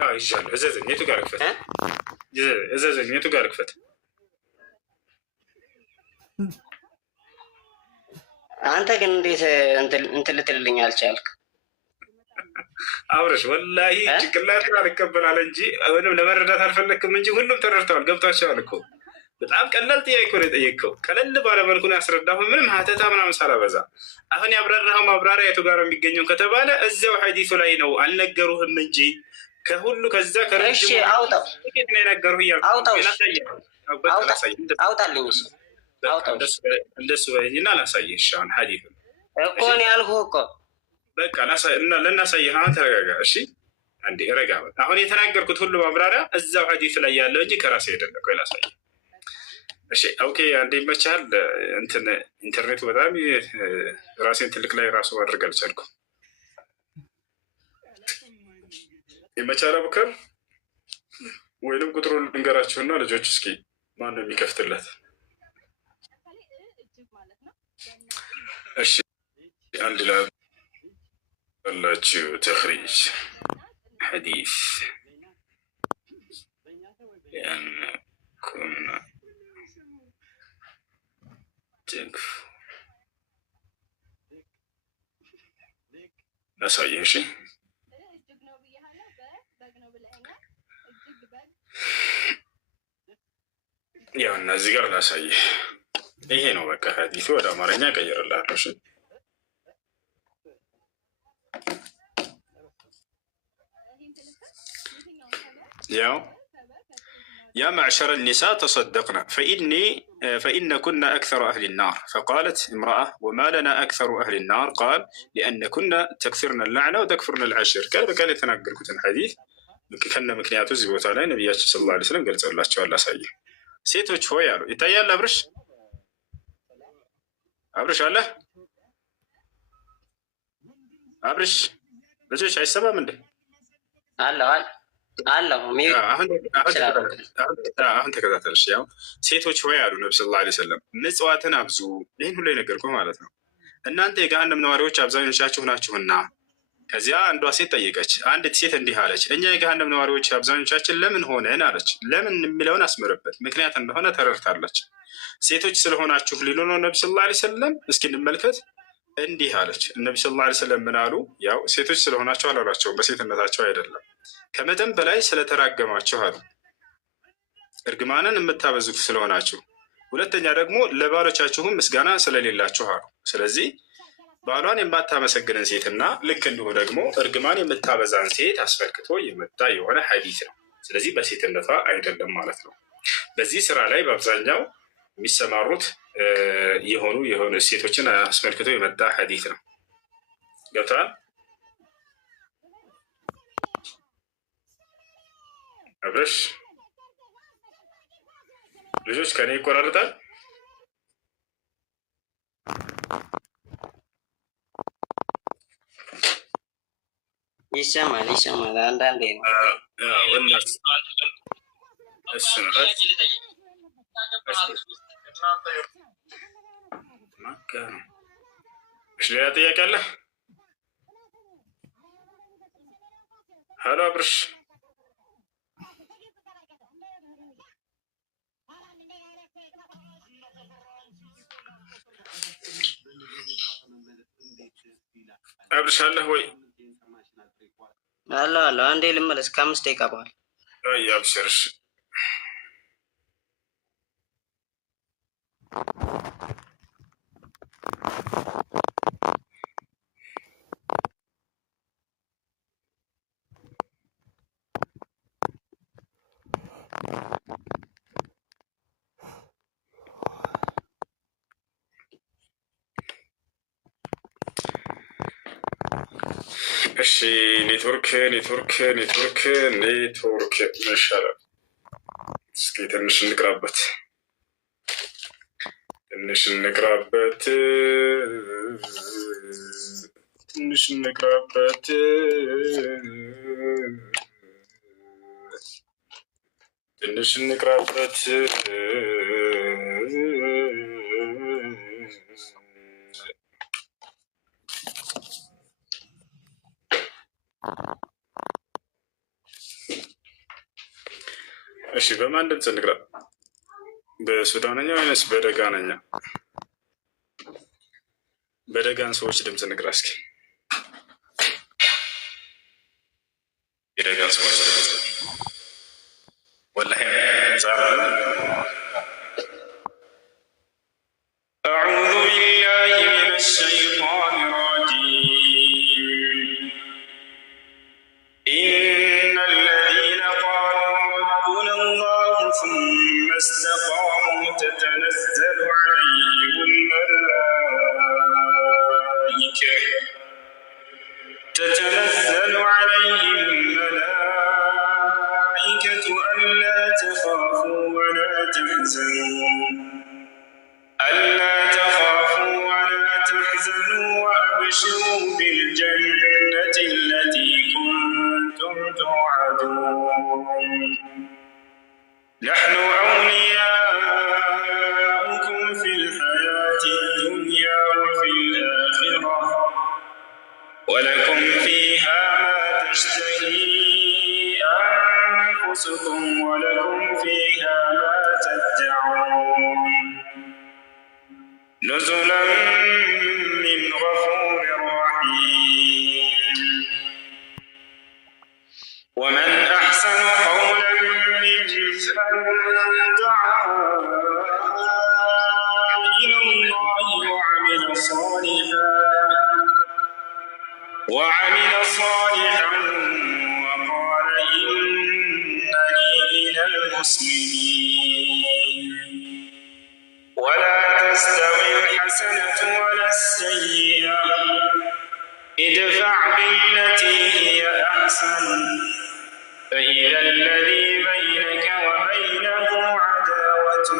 አዎ ይዣለሁ። እዘዘኝ። የቱ ጋር ክፈት? እዘዘኝ። የቱ ጋር ክፈት? አንተ ግን እንዴት እንትን ልትልልኝ አልቻልክ? አብረሽ ወላሂ ጭቅላትን አልቀበላል እንጂ ምንም ለመረዳት አልፈለግክም እንጂ ሁሉም ተረድተዋል፣ ገብቷቸዋል እኮ። በጣም ቀላል ጥያቄ ነው የጠየቅከው። ቀለል ባለመልኩ ነው ያስረዳሁ፣ ምንም ሀተታ ምናምን ሳላበዛ። አሁን ያብራራኸው ማብራሪያ የቱ ጋር ነው የሚገኘው ከተባለ እዚያው ሐዲሱ ላይ ነው። አልነገሩህም እንጂ ከሁሉ ከዛ ከረጅሙ አውጣው ነው የነገሩህ እያልኩ አውጣልኝ። እንደሱ በይኝና ላሳየህ። አሁን ሐዲሱን እኮ ነው ያልኩህ እኮ። በቃ ልናሳየህ። አሁን ተረጋጋ እሺ። አንዴ ረጋ በል። አሁን የተናገርኩት ሁሉ ማብራሪያ እዛው ሐዲስ ላይ ያለው እንጂ ከራሴ አይደለም። ቆይ ላሳየህ። እሺ ኦኬ፣ አንዴ ይመችሃል። እንትን ኢንተርኔቱ በጣም ራሴን ትልቅ ላይ ራሱ ማድረግ አልቻልኩም። ይመቻል አቡከር፣ ወይንም ቁጥሩን ልንገራችሁና ልጆች እስኪ ማን ነው የሚከፍትለት? እሺ አንድ ላይ بلاتشو تخريج حديث لأن كنا تكفو نصيح شيء ያው እነዚህ ጋር ላሳይህ። ይሄ ነው በቃ ሐዲሱ ወደ አማርኛ ቀይርልሃለሁ። እሺ يا معشر النساء تصدقنا فإن كنا أكثر أهل النار. فقالت امرأة وما لنا أكثر أهل النار؟ قال لأن كنا تكثرن اللعنة وتكفرن العشر. قال يتناقل كتن حديث كنا مكنياتو زبوت على نبياتي صلى الله عليه وسلم قال الله تعالى سايه ሴቶች ሆይ አሉ። ይታያል አብርሽ አለ አብርሽ ልጆች አይሰማም እንዴ? አሁን ተከታተልሽ። ያው ሴቶች ሆይ አሉ ነብዩ ሰለላሁ ዐለይሂ ወሰለም ምጽዋትን አብዙ። ይህን ሁሉ የነገርኩህ ማለት ነው። እናንተ የገሃነም ነዋሪዎች አብዛኞቻችሁ ናችሁና። ከዚያ አንዷ ሴት ጠየቀች። አንዲት ሴት እንዲህ አለች፣ እኛ የገሃነም ነዋሪዎች አብዛኞቻችን ለምን ሆነን አለች። ለምን የሚለውን አስምርበት፣ ምክንያት እንደሆነ ተረድታለች። ሴቶች ስለሆናችሁ ሊሉ ነው ነብዩ ሰለላሁ ዐለይሂ ወሰለም። እስኪ እንመልከት። እንዲህ አለች። ነብዩ ሰለላሁ ዐለይሂ ወሰለም ምን አሉ? ያው ሴቶች ስለሆናችሁ አላሏቸውም፣ በሴትነታቸው አይደለም፣ ከመጠን በላይ ስለተራገማችሁ አሉ። እርግማንን የምታበዙት ስለሆናችሁ፣ ሁለተኛ ደግሞ ለባሎቻችሁም ምስጋና ስለሌላችሁ አሉ። ስለዚህ ባሏን የማታመሰግንን ሴትና ልክ እንዲሁ ደግሞ እርግማን የምታበዛን ሴት አስመልክቶ የመጣ የሆነ ሐዲስ ነው። ስለዚህ በሴትነቷ አይደለም ማለት ነው። በዚህ ስራ ላይ በአብዛኛው የሚሰማሩት የሆኑ ሴቶችን አስመልክቶ የመጣ ሐዲስ ነው። ገብተዋል አብረሽ? ልጆች ከኔ ይቆራርጣል? ይሰማል። አንዳንዴ ነው። ሌላ ጥያቄ አለ? ሀሎ አብርሽ፣ አብርሽ አለህ ወይ? አለ አንዴ ልመለስ ከ5 ደቂቃ በኋላ። አብሽርሽ። እሺ ኔትወርክ ይሻላል። እስኪ ትንሽ እንቅራበት። እሺ በማን ድምፅ እንቅራ? በሱዳንኛ ወይስ በደጋነኛ? በደጋን ሰዎች ድምፅ እንቅራ እስኪ። የደጋን ሰዎች ድምፅ ወላሂ أعوذ بالله من الشيطان الرجيم إن الذين قالوا ربنا الله ثم استقاموا تتنزل عليهم الملائكة وأبشروا بالجنة التي كنتم توعدون نحن أولياؤكم في الحياة الدنيا وفي الآخرة ولكم فيها ما تشتهي أنفسكم ولكم فيها ما تدعون نزلا من غفور رحيم ومن أحسن قولا ممن دعا إلى الله وعمل صالحا وقال إنني من المسلمين ولا تستوي الحسنة ولا السيئة ادفع بالتي هي أحسن فإذا الذي بينك وبينه عداوة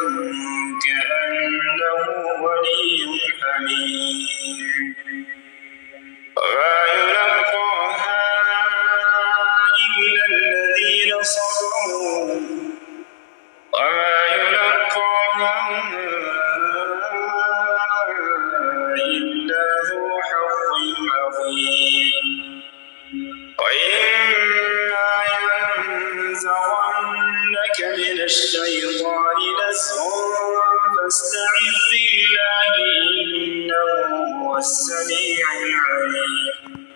كأنه ولي حميم وما يلقاها إلا الذين صبروا وما يلقاها إلا ذو حظ عظيم وإما ينزغنك من الشيطان نزغ فاستعذ بالله إنه هو السميع العليم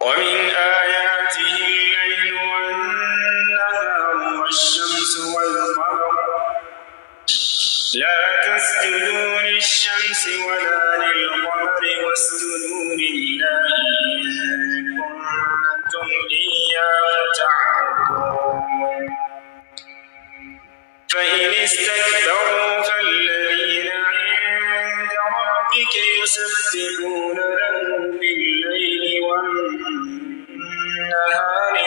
ومن آياته الليل والنهار والشمس والقمر لا تسجدوا للشمس ولا للقمر واسجدوا لله إن كنتم إياه تعبدون فإن استكبروا فالذين عند ربك يسبحون له بالليل والنهار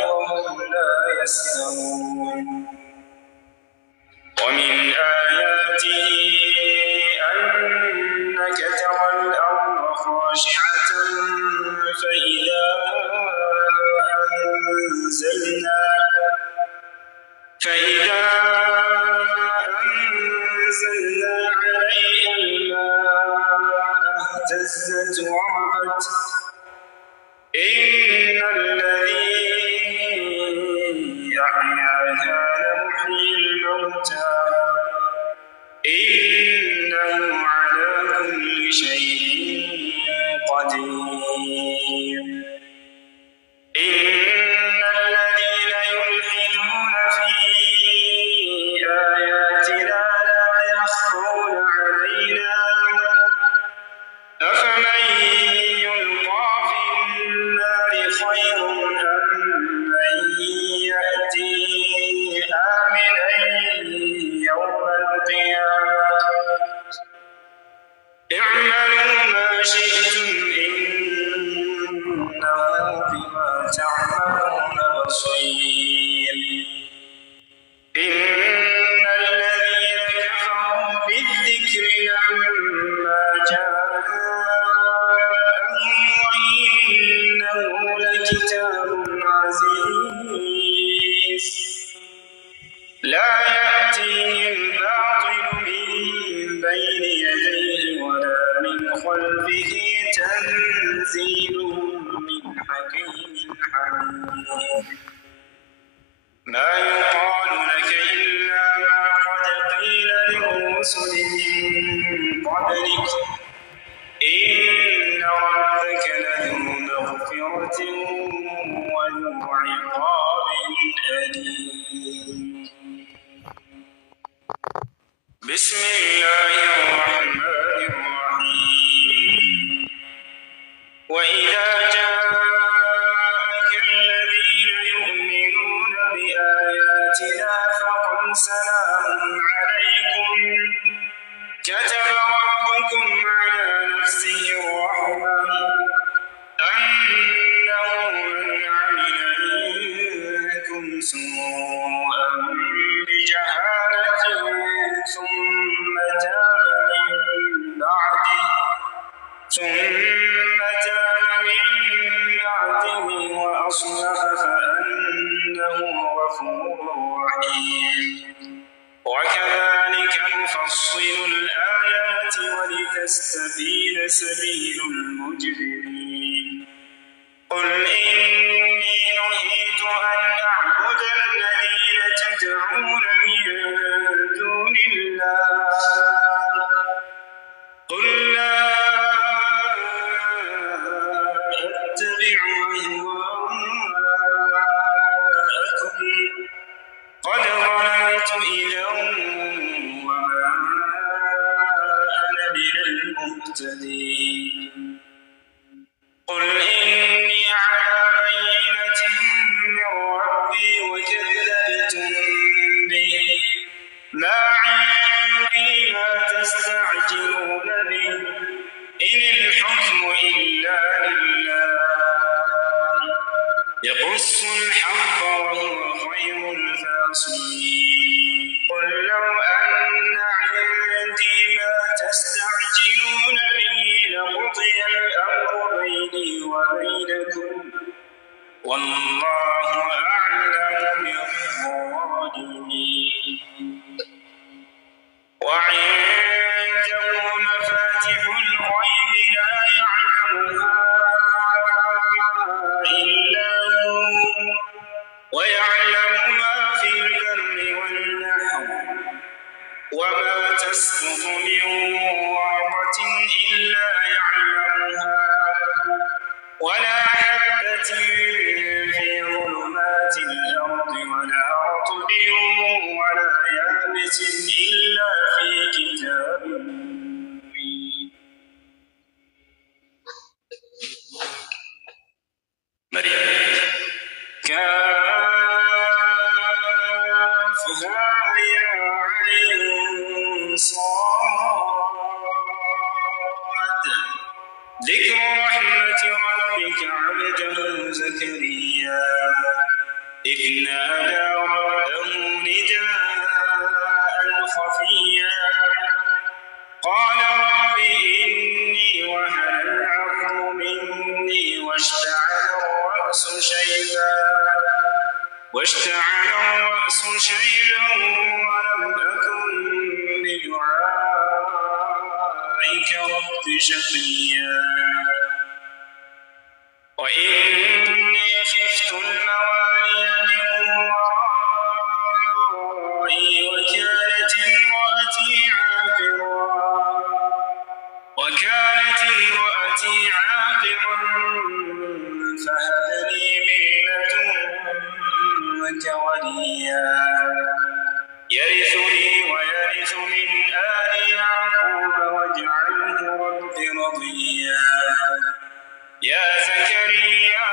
وهم لا يسأمون ومن آياته أنك ترى الأرض خاشعة فإذا أنزلنا عليها الماء اهتزت وربت إن الذي أحياها لمحيي الموتى إنه على كل شيء قدير إن الذين يلحدون في آياتنا لا يخفون علينا أفمن يلقى في النار خير أم من يأتي آمنا يوم القيامة اعملوا ما شئتم إنه بما تعملون بصير إن الذين كفروا بالذكر لما جاءهم وإنه لكتاب عزيز لا يأتيه الباطل من بين يديه ولا من خلفه تنزيل من حكيم حميد ما يقال لك إلا ما قد قيل للرسل من قبلك إن ربك لذو مغفرة وذو عقاب أليم بسم الله الرحمن الرحيم وإذا جاءك الذين يؤمنون بآياتنا فقل سلام عليكم كتب ربكم على نفسه الرحمة أنه من عمل منكم سوءا بجهالة ثم تاب ثم تاب من بعده وأصلح فأنه غفور رحيم وكذلك نفصل الآيات ولتستبين سبيل المجرمين قل إني نهيت أن أعبد الذين تدعون من دون الله قل لا أتبع أهواءكم قد ضللت إذا وما أنا من المهتدين قل إني على بينة من ربي وكذبتم به ما عندي ما تستعجلون به إن الحكم إلا لله يقص الحق وهو خير الفاصلين قل لو أن عندي ما تستعجلون به لقضي الأمر بيني وبينكم والله أعلم بالظالمين وعنده مفاتح الغيب لا يعلمها إلا هو ويعلم ما في البر والبحر وما تسقط من ورقة إلا يعلمها ولا حبة في ظلمات الأرض ولا رطب ولا يابس إلا في كتاب مبين مريم كافها يا عين صاد ذكر رحمة ربك عبده زكريا إذ نادى ربه نداء خفيا قال رب إني وهن العظم مني واشتعل الرأس شيبا ولم أكن بدعائك رب شقيا وإني خفت الموالي من ورائي وكانت امرأتي عاقرا فهب لي من لدنك وليا يرثني ويرث من آل يعقوب واجعله رب رضيا يا زكريا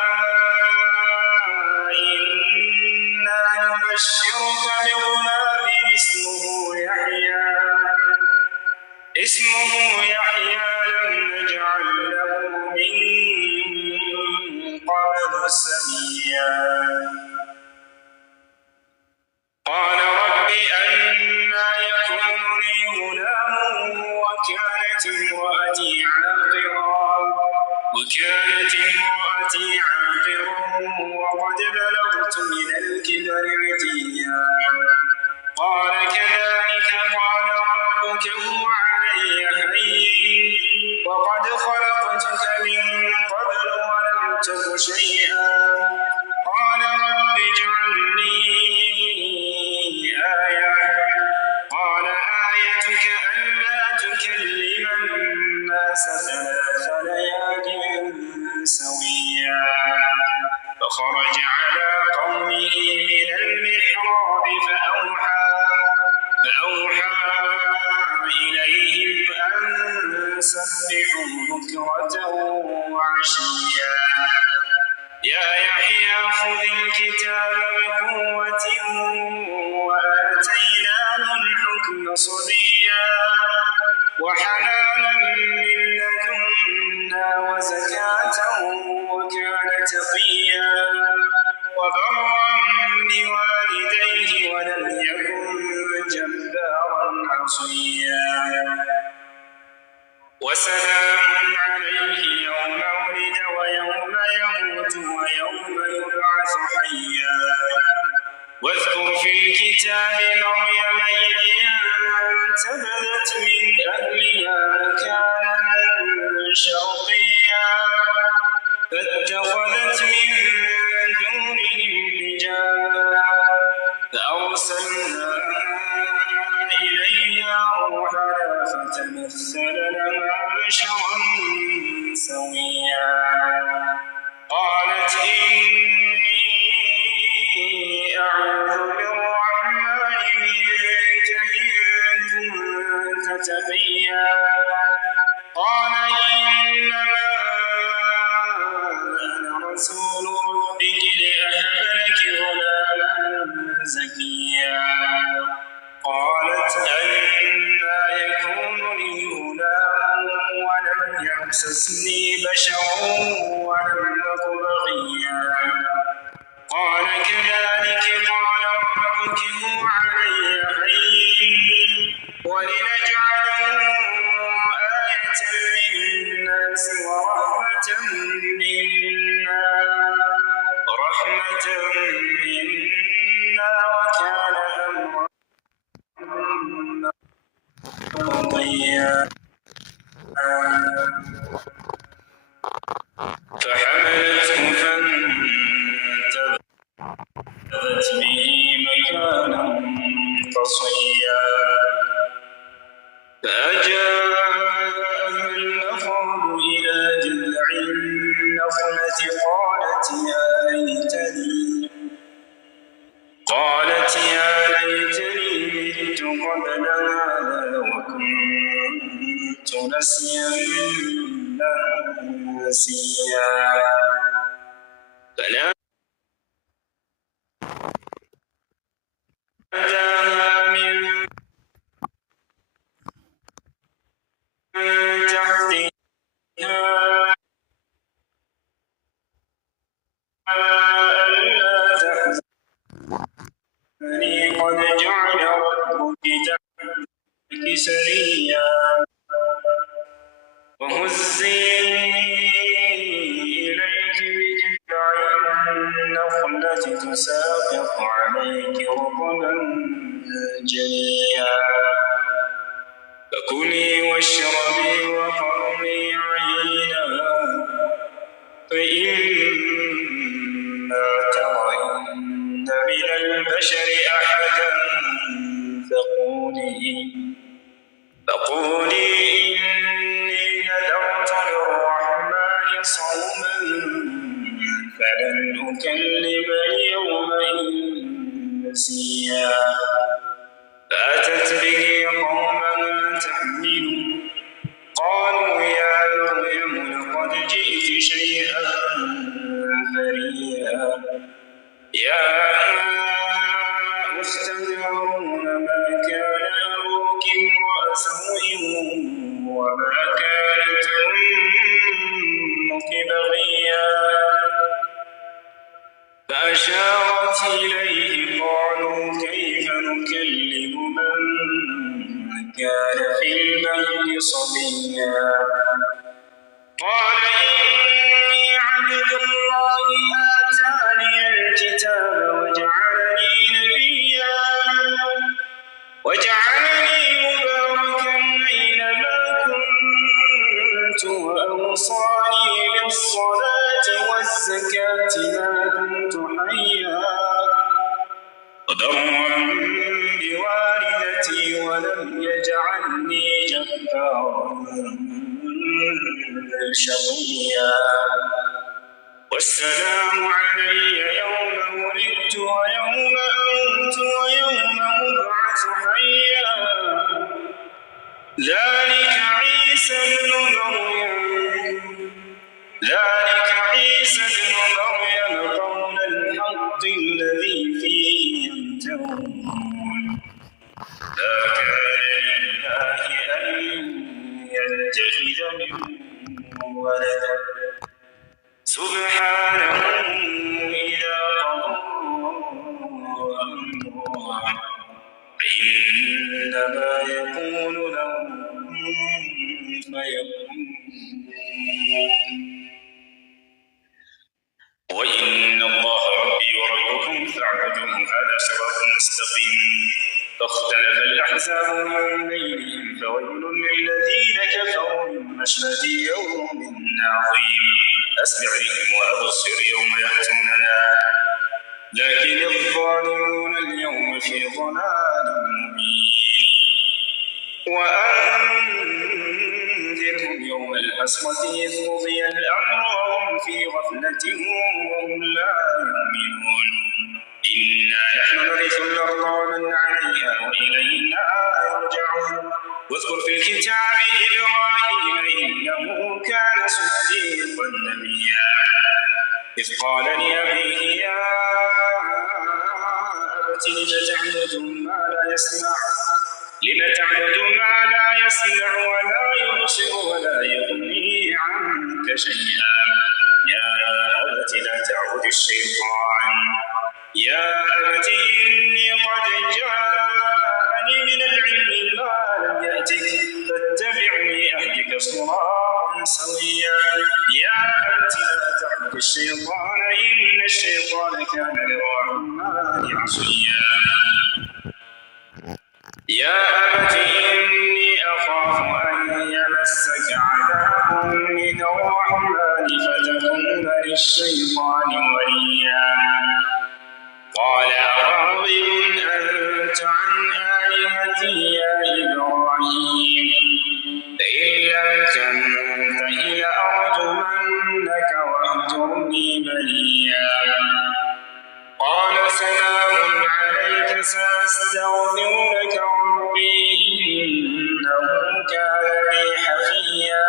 إنا نبشرك بغلام اسمه يحيى لم نجعل له من قبل سميا قال رب أنى يكون لي غلام وكانت امرأتي عاقرا وقد بلغت من الكبر عتيا قال كذلك قال ربك هو علي هين وقد خلقتك من قبل ولم تك شيئا قال رب اجعل لي آية قال آيتك ألا تكلم الناس 3 ليال سويا فخرج على قومه من المحراب فأوحى إليهم أن سبحوا بكرة وعشيا يا يحيى خذ الكتاب بقوة وآتيناه الحكم صبيا وحنانا من لدنا وزكاة وكان تقيا وبرا بوالديه ولم يكن جبارا عصيا وسلام عليه كتاب مريم إذ انتبذت من أهلها مكانا شرقيا فاتخذت من دونهم حجابا فأرسلنا إليها روحنا فتمثل لها بشرا سويا قالت إني أعوذ بالرحمن منك إن كنت تقيا قال إنما أنا رسول ربك لأهب لك غلاما زكيا قالت أنى يكون لي غلام ولم يمسسني بشر ولم أك بغيا قال كذلك قال ربك هو علي هين ولنجعله آية للناس ورحمة منا وكان أمرا قضيا فحملته فانتبذت به مكانا قصيا فأجاءها المخاض إلى جذع النخلة قالت يا ليتني مت قبل هذا وكنت نسيا منسيا فناداها من تحتها ألا تحزني قد جعل ربك تحتك سريا وهزي إليك بجذع النخلة تساقط عليك رطبا جنيا فكلي واشربي وقري عينا فإما ترين من البشر أحدا فقولي إني نذرت للرحمن صوما فلن أكلم اليوم إنسيا فأتت به قوما تحمله قالوا يا مريم لقد جئت شيئا فريا يا أخت هارون ما كان أبوك امرأ سوء وما كانت أمك بغيا فأشارت إليه قالوا كيف نكلم من كان في المهد صبيا قال إني عبد الله آتاني الكتاب وجعلني نبيا وجعلني مباركا أينما كنت وأوصاني بالصلاة والزكاة ما دمت حيا وبرا بوالدتي ولم يجعلني جبارا شقيا والسلام علي يوم ولدت ويوم أموت ويوم أبعث حيا ذلك عيسى ابن مريم قول الحق الذي فيه يمترون ما كان لله أن يتخذ من ولدا سبحانه إذا قضى أمرا إنما يقول له فيكون وإن الله ربي وربكم فاعبدوه هذا صراط مستقيم مشهد يوم عظيم أسمع بهم وأبصر يوم يأتوننا لكن الظالمون اليوم في ضلال مبين وأنذرهم يوم الحسرة إذ قضي الأمر وهم في غفلة وهم لا يؤمنون إنا نحن نرث الأرض ومن عليها وإلينا يرجعون واذكر في الكتاب إبراهيم إنه كان صديقا نبيا إذ قال لأبيه يا أبت لم تعبد ما لا يسمع ولا يبصر ولا يغني عنك شيئا يا أبت لا تعبد الشيطان يا أبت إني قد جاءني من العلم ما لم يأتك فاتبعني أهدك صراطا سويا يا أبت لا تعبد الشيطان إن الشيطان كان للرحمن عصيا يا أبت إني أخاف أن يمسك عذاب من الرحمن فتكون للشيطان وليا قال أراغب أنت عن آلهتي يا إبراهيم لئن لم تنته لأرجمنك واهجرني مليا قال سلام عليك سأستغفر لك ربي إنه كان بي حفيا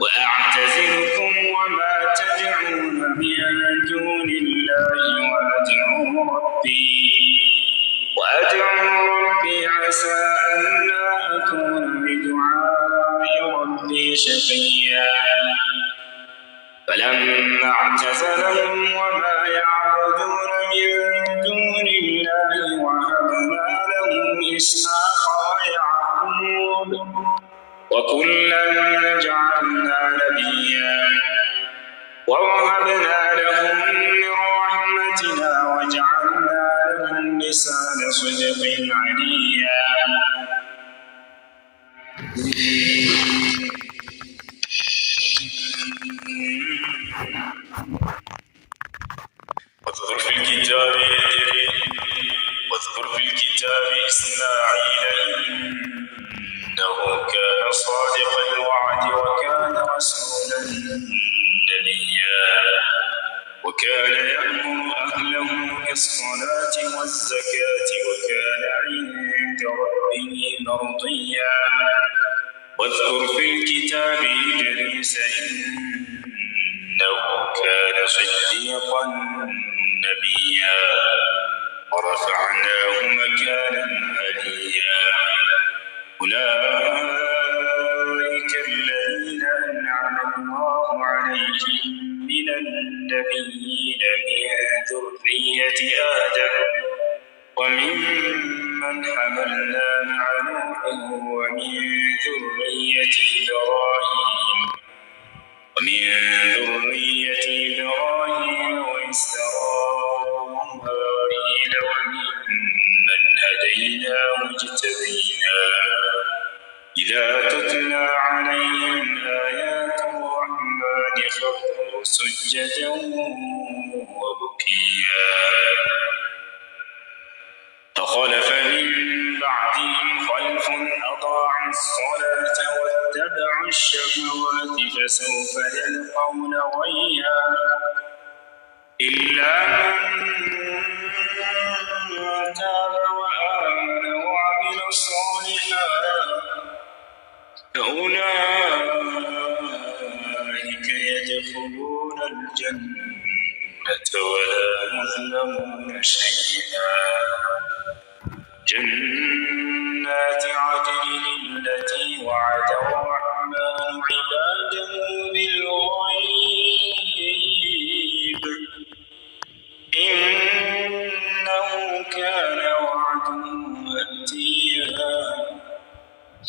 وأعتزلكم وما تدعون من دون الله وأدعو ربي عسى أن لا أكون بدعاء ربي شقيا فلما اعتزلهم وما يعبدون من دون الله وهبنا له إسحاق ويعقوب وكلا جعلنا نبيا ووهبنا لهم من رحمتنا وجعلنا لهم لسان صدق عليا واذكر في الكتاب إسماعيل إنه كان صادق الوعد وكان رسولا نبيا وكان يأمر أهله بالصلاة والزكاة وكان عند ربه مرضيا واذكر في الكتاب إدريس إنه كان صديقا نبيا ورفعناه مكانا عليا أولئك الذين أنعم الله عليهم من النبيين من ذرية آدم وممن حملنا مع نوح ومن ذرية إبراهيم وإسرائيل وممن هدينا واجتبينا إذا تتلى عليهم آيات الرحمن خروا سجدا وبكيا فخلف من بعدهم خلف أضاعوا الصلاة واتبعوا الشهوات فسوف يلقون غيا إلا من تاب وآمن وعمل صالحا فأولئك يدخلون الجنة ولا يظلمون شيئا جنات عدن التي وعد الرحمن عباده بالغيب إنه كان وعده مأتيا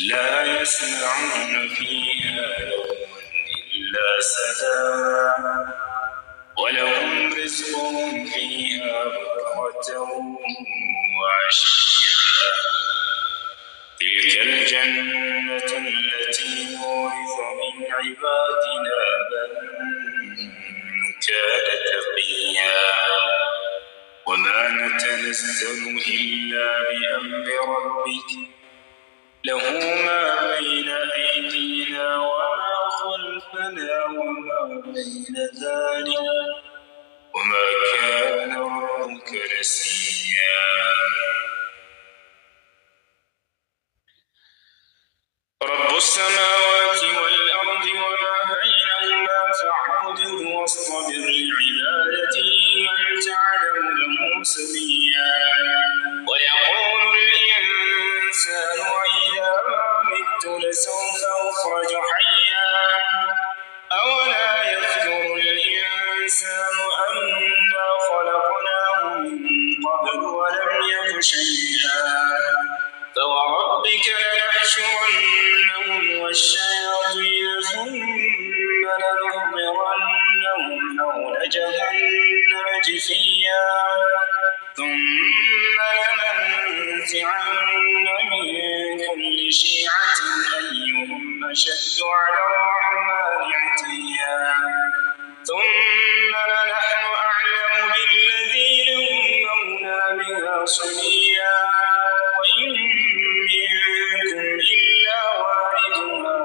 لا يسمعون فيها لغوا إلا سلام ولهم رزقهم فيها بكرة وعشيا تلك الجنة التي نورث عبادنا من كان تقيا وما نتنزل إلا بأمر ربك له ما بين أيدينا وما خلفنا وما بين ذلك وما كان ربك نسيا رب السماوات والأرض وما بينهما فاعبده واصطبر لعبادته هل تعلم له سميا ويقول الإنسان وإذا مت لسوف أخرج حيا أولا يذكر الإنسان أنا خلقناه من قبل ولم يك شيئا فوربك لنحشرنهم والشياطين ثم لنحضرنهم حول جهنم جثيا ثم لننزعن من كل شيعة أيهم أشد على الرحمن عتيا ثم لنحن أعلم بالذين هم أولى بها صليا وإن منكم إلا واردها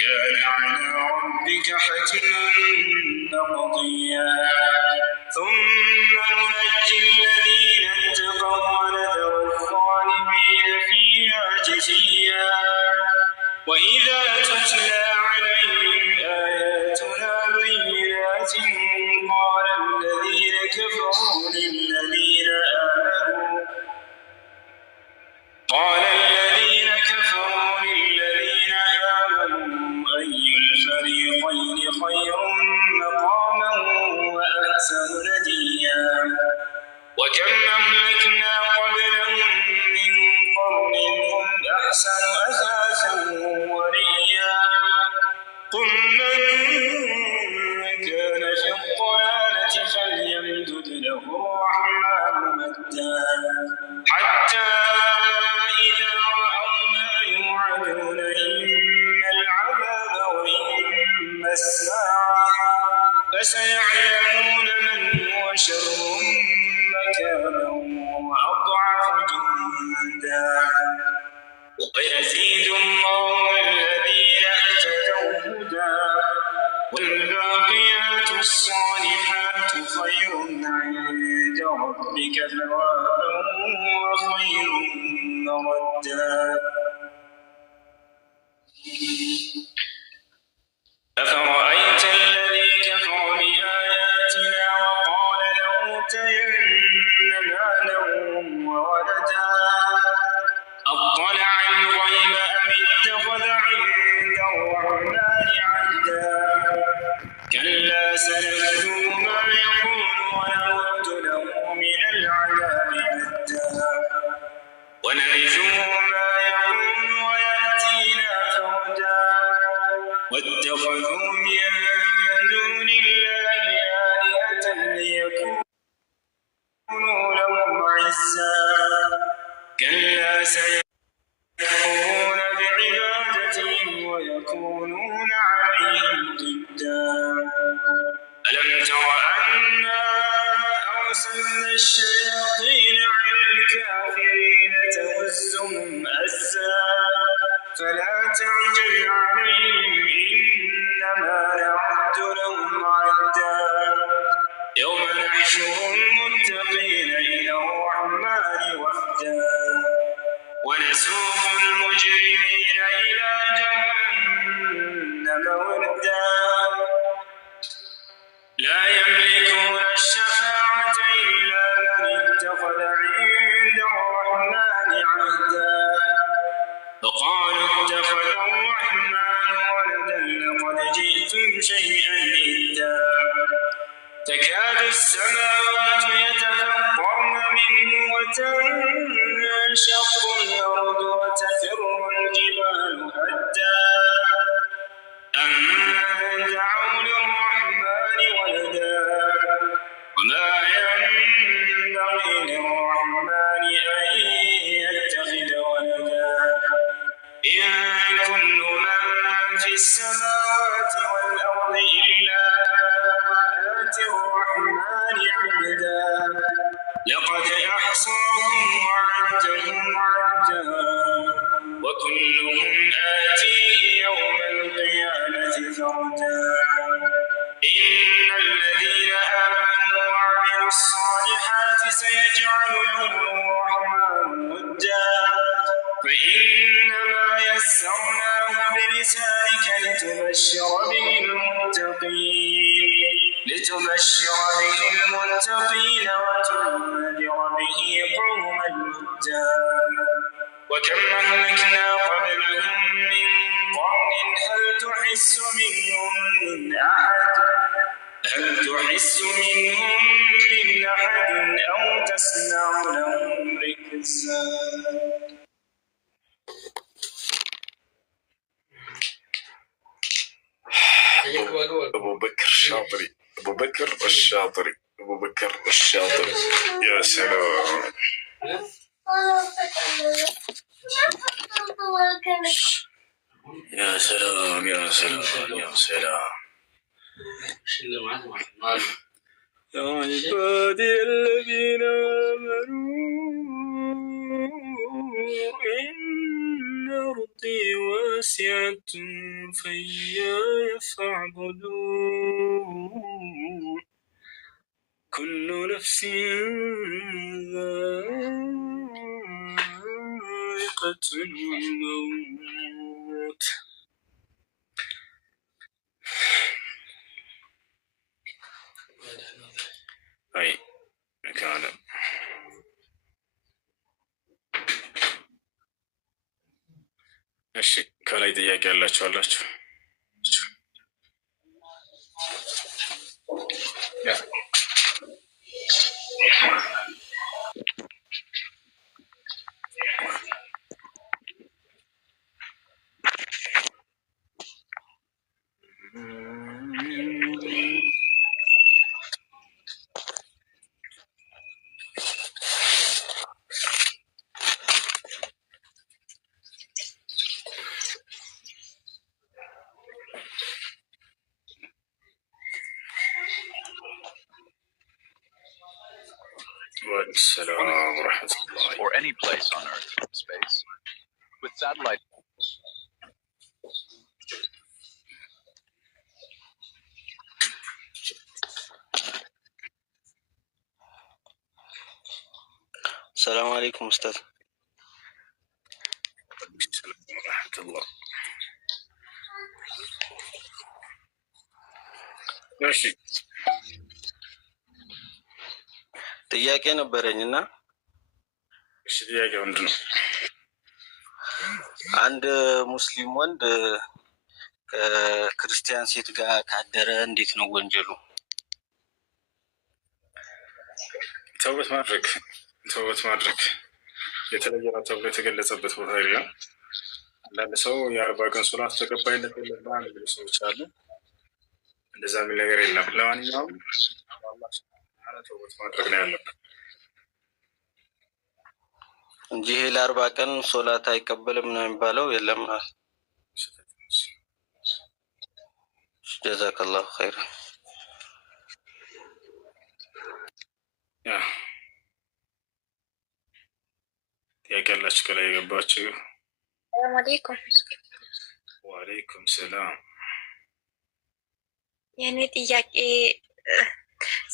كان على ربك حتما مقضيا ثم ننجي الذين اتقوا ونذر الظالمين فيها جثيا وإذا تتلى عليهم آياتنا بينات قال الذين كفروا للذين آمنوا أي الفريقين خير مقاما وأحسن نديا وكم أهلكنا قبلهم من قرن هم أحسن أثاثا ورئيا قل من كان في الضلالة فليمدد له الرحمن مدا حتى إذا رأوا ما يوعدون إما العذاب وإما الساعة فسيعلمون من هو شر مكانا وأضعف جندا ويزيد الله الذين اهتدوا هدى والباقيات الصالحات خير عند ربك ثوابا وخير مردا أفرأيت الذي كفر بآياتنا وقال لأوتين مالا وولدا أطلع الغيب أم اتخذ عند الرحمن عهدا كلا سنكتب ما يقول ونمد له من العذاب مدا ونرثه ما يقول ويأتينا فردا واتخذوا من دون الله آلهة ليكونوا لهم عزا كلا سيكفرون بعبادتهم ويكونون عليهم ضدا ألم تر أنا أرسلنا الشياطين على الكافرين تؤزهم أزا فلا تعجل عليهم إنما نعد لهم عدا يوم نحشر المتقين إلى الرحمن وفدا ونسوق المجرمين إلى جهنم وردا لا يملكون الشفاعة إلا من اتخذ عند الرحمن عهدا فقالوا اتخذ الرحمن ولدا لقد جئتم شيئا إدا تكاد السماوات يتفطرن منه وتنشق الأرض وتخر الجبال هدا أن دعوا للرحمن ولدا وما ينبغي للرحمن أن يتخذ ولدا إن كل من في السماوات السماوات والأرض إلا آتي الرحمن عبدا لقد أحصاهم وعدهم عدا وكلهم آتيه يوم القيامة فردا إن الذين آمنوا وعملوا الصالحات سيجعل لهم الرحمن ودا فإنما يسرناه بلسانك لتبشر به المتقين وتنذر به قوما لدا وكم أهلكنا قبلهم من قرن هل تحس منهم من أحد أو تسمع لهم ركزا. أبو بكر الشاطري يا سلام يا سلام يا سلام يا سلام يا عبادي الذين آمنوا إن أرضي واسعة فإياي فاعبدون كل نفس ذائقة الموت. أي مكان እሺ ከላይ ጥያቄ ያላችሁ አላችሁ? Or any place on Earth from space with satellite. السلام عليكم أستاذ. السلام ورحمة الله. ماشي ጥያቄ ነበረኝና እሺ ጥያቄ ምንድን ነው? አንድ ሙስሊም ወንድ ከክርስቲያን ሴት ጋር ካደረ እንዴት ነው ወንጀሉ? ተውበት ማድረግ የተለየ ነው ተብሎ የተገለጸበት ቦታ የለም። አንዳንድ ሰው የ40 ቀን ሶላት ተቀባይነት የለም የሚሉ ሰዎች አሉ። እንደዛ የሚል ነገር የለም። ለማንኛውም ተውበት ማድረግ ነው ያለብን እንጂ ይሄ ለ40 ቀን ሶላት አይቀበልም ነው የሚባለው የለም። ጀዛከላሁ ኸይር። ጥያቄ ያላችሁ ከላይ የገባችሁ? ሰላም አለይኩም። ወአለይኩም ሰላም። የኔ ጥያቄ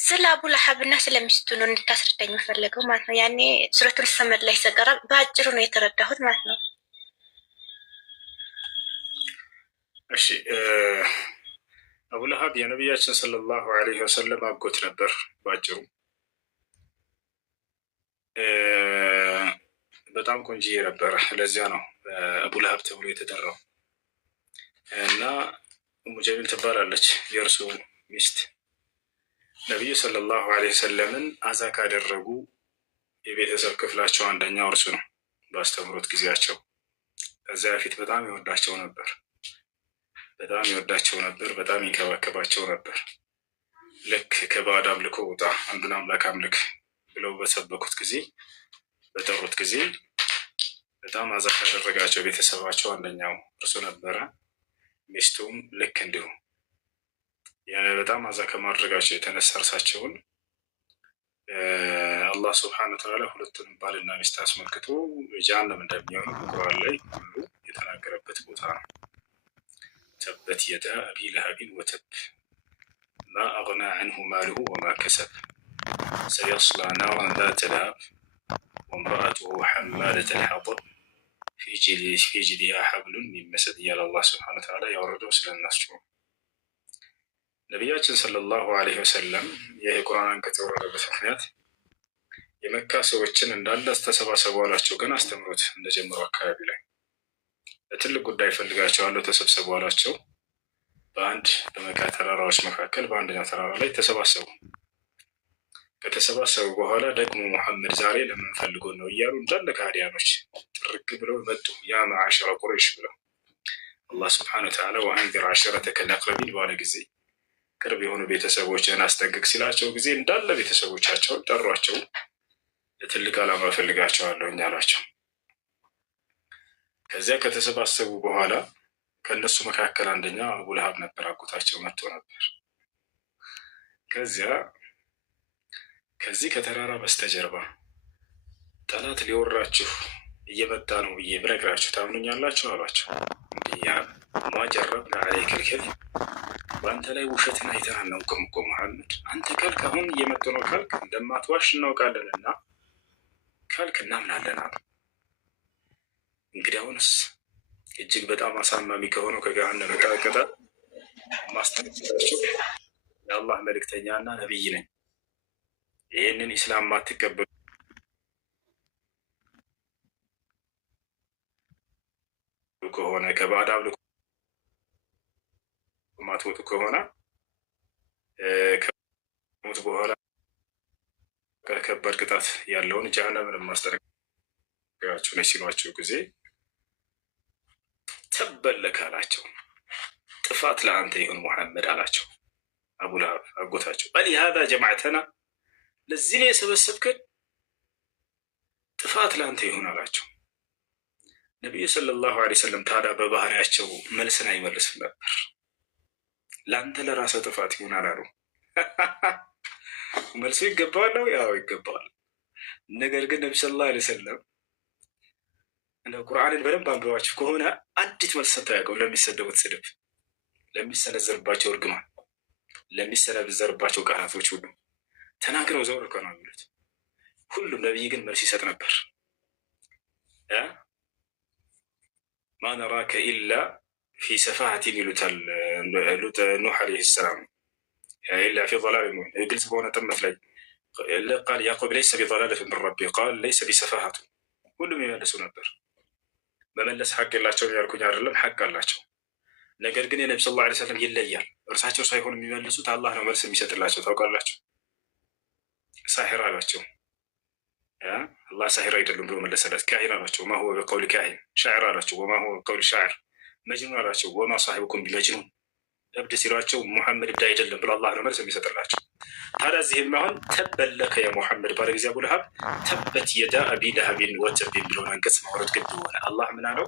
ስለ አቡ ለሀብና ስለሚስቱ ነው እንድታስረዳኝ የምፈልገው ማለት ነው። ያኔ ሱረቱል ሰመድ ላይ ሰቀራ በአጭሩ ነው የተረዳሁት ማለት ነው። እሺ አቡ ለሀብ የነቢያችን ሰለላሁ ዐለይሂ ወሰለም አጎት ነበር በአጭሩ። በጣም ቆንጆዬ ነበረ። ለዚያ ነው አቡ ለሀብ ተብሎ የተጠራው። እና ኡሙ ጀሚል ትባላለች የእርሱ ሚስት። ነቢዩ ሰለላሁ ዐለይሂ ወሰለምን አዛ ካደረጉ የቤተሰብ ክፍላቸው አንደኛው እርሱ ነው በአስተምሮት ጊዜያቸው። ከዚያ በፊት በጣም ይወዳቸው ነበር፣ በጣም ይንከባከባቸው ነበር። ልክ ከባዕድ አምልኮ ውጣ፣ አንዱን አምላክ አምልክ ብለው በሰበኩት ጊዜ፣ በጠሩት ጊዜ በጣም አዛ ካደረጋቸው ቤተሰባቸው አንደኛው እርሱ ነበረ። ሚስቱም ልክ እንዲሁ በጣም አዛ ከማድረጋቸው የተነሳ እርሳቸውን አላህ ስብሐነ ወተዓላ ሁለቱንም ባልና ሚስት አስመልክቶ ጀሃነም እንደሚሆኑ በቁርአን ላይ ሁሉ የተናገረበት ቦታ ነው። ተበት የዳ አቢ ለሀቢን ወተብ ማ አግና ዐንሁ ማሉሁ ወማ ከሰብ ሰየስላ ናራን ዛተ ለሀብ ወምረአቱሁ ሐማለተል ሐጠብ ፊ ጂዲሃ ሐብሉን ሚን መስድ እያለ አላህ ስብሐነ ወተዓላ ያወረደው ስለናቸው። ነቢያችን ሰለላሁ ዐለይሂ ወሰለም ይህ ቁርአን አንቀጽ የወረደበት ምክንያት የመካ ሰዎችን እንዳለ ተሰባሰቡ አላቸው። ገና አስተምሮት እንደጀመሩ አካባቢ ላይ ለትልቅ ጉዳይ ፈልጋቸዋለሁ ተሰብሰቡ አላቸው። በአንድ በመካ ተራራዎች መካከል በአንደኛው ተራራ ላይ ተሰባሰቡ። ከተሰባሰቡ በኋላ ደግሞ ሙሐመድ ዛሬ ለምን ፈልጎ ነው እያሉ እንዳለ ከሃዲያኖች ጥርግ ብለው መጡ። ያ መዓሸረ ቁረይሽ ብለው አላህ ስብሐነሁ ወተዓላ ወአንዚር ዐሸረተከል አቅረቢን ባለ ጊዜ ቅርብ የሆኑ ቤተሰቦችን አስጠንቅቅ ሲላቸው ጊዜ እንዳለ ቤተሰቦቻቸውን ጠሯቸው። ለትልቅ ዓላማ ፈልጋቸዋለሁ እኛ አሏቸው። ከዚያ ከተሰባሰቡ በኋላ ከእነሱ መካከል አንደኛ አቡ ለሀብ ነበር፣ አጎታቸው መጥቶ ነበር። ከዚያ ከዚህ ከተራራ በስተጀርባ ጠላት ሊወራችሁ እየመጣ ነው ብዬ ብነግራችሁ ታምኑኛላችሁ አሏቸው። እንዲያ ማጀረብና ዐለይከል ከዚብ በአንተ ላይ ውሸትን አይተን አናውቅም እኮ ሙሐመድ። አንተ ካልክ አሁን እየመጡ ነው ካልክ እንደማትዋሽ እናውቃለንና ካልክ እናምናለን አሉ። እንግዲህ አሁንስ እጅግ በጣም አሳማሚ ከሆነው ከገሃነመ ቅጣት ማስጠንቀቂያቸው የአላህ መልእክተኛና ነቢይ ነኝ፣ ይህንን ኢስላም ማትቀበሉ ከሆነ ከባዕድ አምልኮ ማትወጡ ከሆነ ከሞት በኋላ ከባድ ቅጣት ያለውን ጀሃነምን ማስጠንቀቂያቸው ነች ሲሏቸው ጊዜ ተበለከ አላቸው። ጥፋት ለአንተ ይሁን ሙሐመድ አላቸው። አቡ ለሀብ አጎታቸው አሊሃዛ ጀማዕተና፣ ለዚህ ነው የሰበሰብከን? ጥፋት ለአንተ ይሁን አላቸው። ነቢዩ ሰለላሁ ዐለይሂ ወሰለም ታዲያ በባህሪያቸው መልስን አይመልስም ነበር። ለአንተ ለራስህ ጥፋት ይሁን አላሉ። መልሱ ይገባዋል ነው? ያው ይገባዋል። ነገር ግን ነቢ ሰለላሁ ዐለይሂ ወሰለም እንደ ቁርአንን በደንብ አንብባችሁ ከሆነ አንዲት መልስ ሰጥተው አያውቁም። ለሚሰደቡት ስድብ፣ ለሚሰነዘርባቸው እርግማን፣ ለሚሰነዘርባቸው ቃላቶች ሁሉ ተናግረው ዘውር እኮ ነው የሚሉት። ሁሉም ነቢይ ግን መልስ ይሰጥ ነበር። ማ ነራከ ኢላ ፊ ሰፋሃቲን ይሉታል ኑሕ ዐለይሂ ሰላም፣ ኢላ ፊ ضላል ሙቢን። ግልጽ በሆነ ጥመት ላይ ቃል ያዕቁብ ለይሰ ቢضላለት ምን ረቢ ቃል ለይሰ ቢሰፋሃቱ። ሁሉም ይመልሱ ነበር። መመለስ ሐቅ የላቸውም ያልኩኝ አይደለም፣ ሐቅ አላቸው። ነገር ግን የነቢ ሰለላሁ ዐለይሂ ወሰለም ይለያል። እርሳቸው ሳይሆን የሚመልሱት አላህ ነው መልስ የሚሰጥላቸው። ታውቃላችሁ፣ ሳሒር አሏቸው። አላህ ሳሒር አይደሉም ብሎ መለሰለት። ካሂን አሏቸው። ወማ ሁወ ቢቀውሊ ካሂን። ሻዕር አሏቸው። ወማ ሁወ ቢቀውሊ ሻዕር። መጅኑን አሏቸው። ወማ ሳሒቡኩም ቢመጅኑን። እብድ ሲሏቸው ሙሐመድ እብድ አይደለም ብሎ አላህ ነው መልስ የሚሰጥላቸው። ታዲያ እዚህም አሁን ተበለከ ያ ሙሐመድ ባለ ጊዜ አቡ ለሀብ ተበት የዳ አቢ ለሀቢን ወተብ የሚለውን አንቀጽ ማውረድ ግድ ሆነ። አላህ ምን አለው?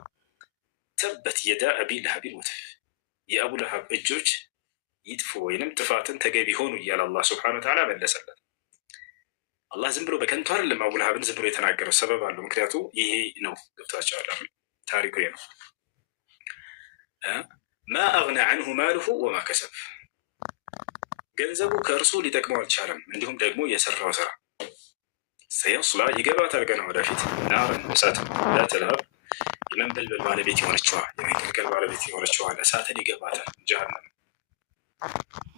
ተበት የዳ አቢ ለሀቢን ወተብ፣ የአቡ ለሀብ እጆች ይጥፉ ወይንም ጥፋትን ተገቢ ሆኑ እያለ አላህ ስብሐነሁ ወተዓላ መለሰለት። አላህ ዝም ብሎ በከንቱ አይደለም አቡ ለሀብን ዝም ብሎ የተናገረው፣ ሰበብ አለው። ምክንያቱ ይሄ ነው። ገብታችኋል? አሁን ታሪኩ ይሄ ነው። ማ አግና ዐንሁ ማሉሁ ወማ ከሰብ፣ ገንዘቡ ከእርሱ ሊጠቅመው አልቻለም፣ እንዲሁም ደግሞ የሰራው ስራ። ሰየስላ ይገባታል ገና ወደፊት ናረን እሳት ዛተ ለሀብ፣ የመንበልበል ባለቤት የሆነችዋ የመንቀልቀል ባለቤት የሆነችዋ እሳትን ይገባታል ጀሃነም።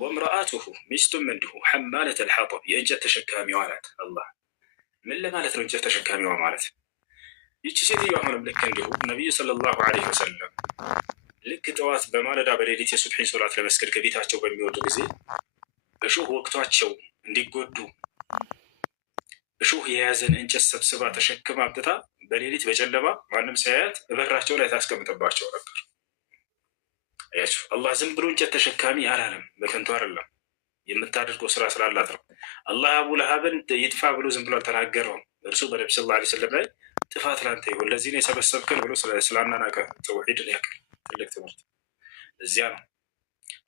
ወምረአቱሁ ሚስቱም እንዲሁ ሐማለተል ሐጠብ፣ የእንጨት ተሸካሚዋ ናት። አላህ ምን ለማለት ነው እንጨት ተሸካሚዋ ማለት? ይቺ ሴትዮ አሁንም ልክ እንዲሁ ነቢዩ ሰለላሁ ዐለይሂ ወሰለም ልክ ጠዋት በማለዳ በሌሊት የሱብሒን ሶላት ለመስገድ ከቤታቸው በሚወጡ ጊዜ እሾህ ወቅቷቸው እንዲጎዱ እሾህ የያዘን እንጨት ሰብስባ ተሸክማ አምጥታ በሌሊት በጨለማ ማንም ሳያያት በራቸው ላይ ታስቀምጥባቸው ነበር። አያችሁ፣ አላህ ዝም ብሎ እንጨት ተሸካሚ አላለም፣ በከንቱ አይደለም። የምታደርገው ስራ ስላላት ነው። አላህ አቡ ለሀብን ይጥፋ ብሎ ዝም ብሎ አልተናገረውም። እርሱ በነቢ ሰለላሁ ዐለይሂ ወሰለም ላይ ጥፋት ላንተ ይሁን ለዚህ ነው የሰበሰብከን ብሎ ስላናናቀ ተውሒድን ያክል ትልቅ ትምህርት። እዚያ ነው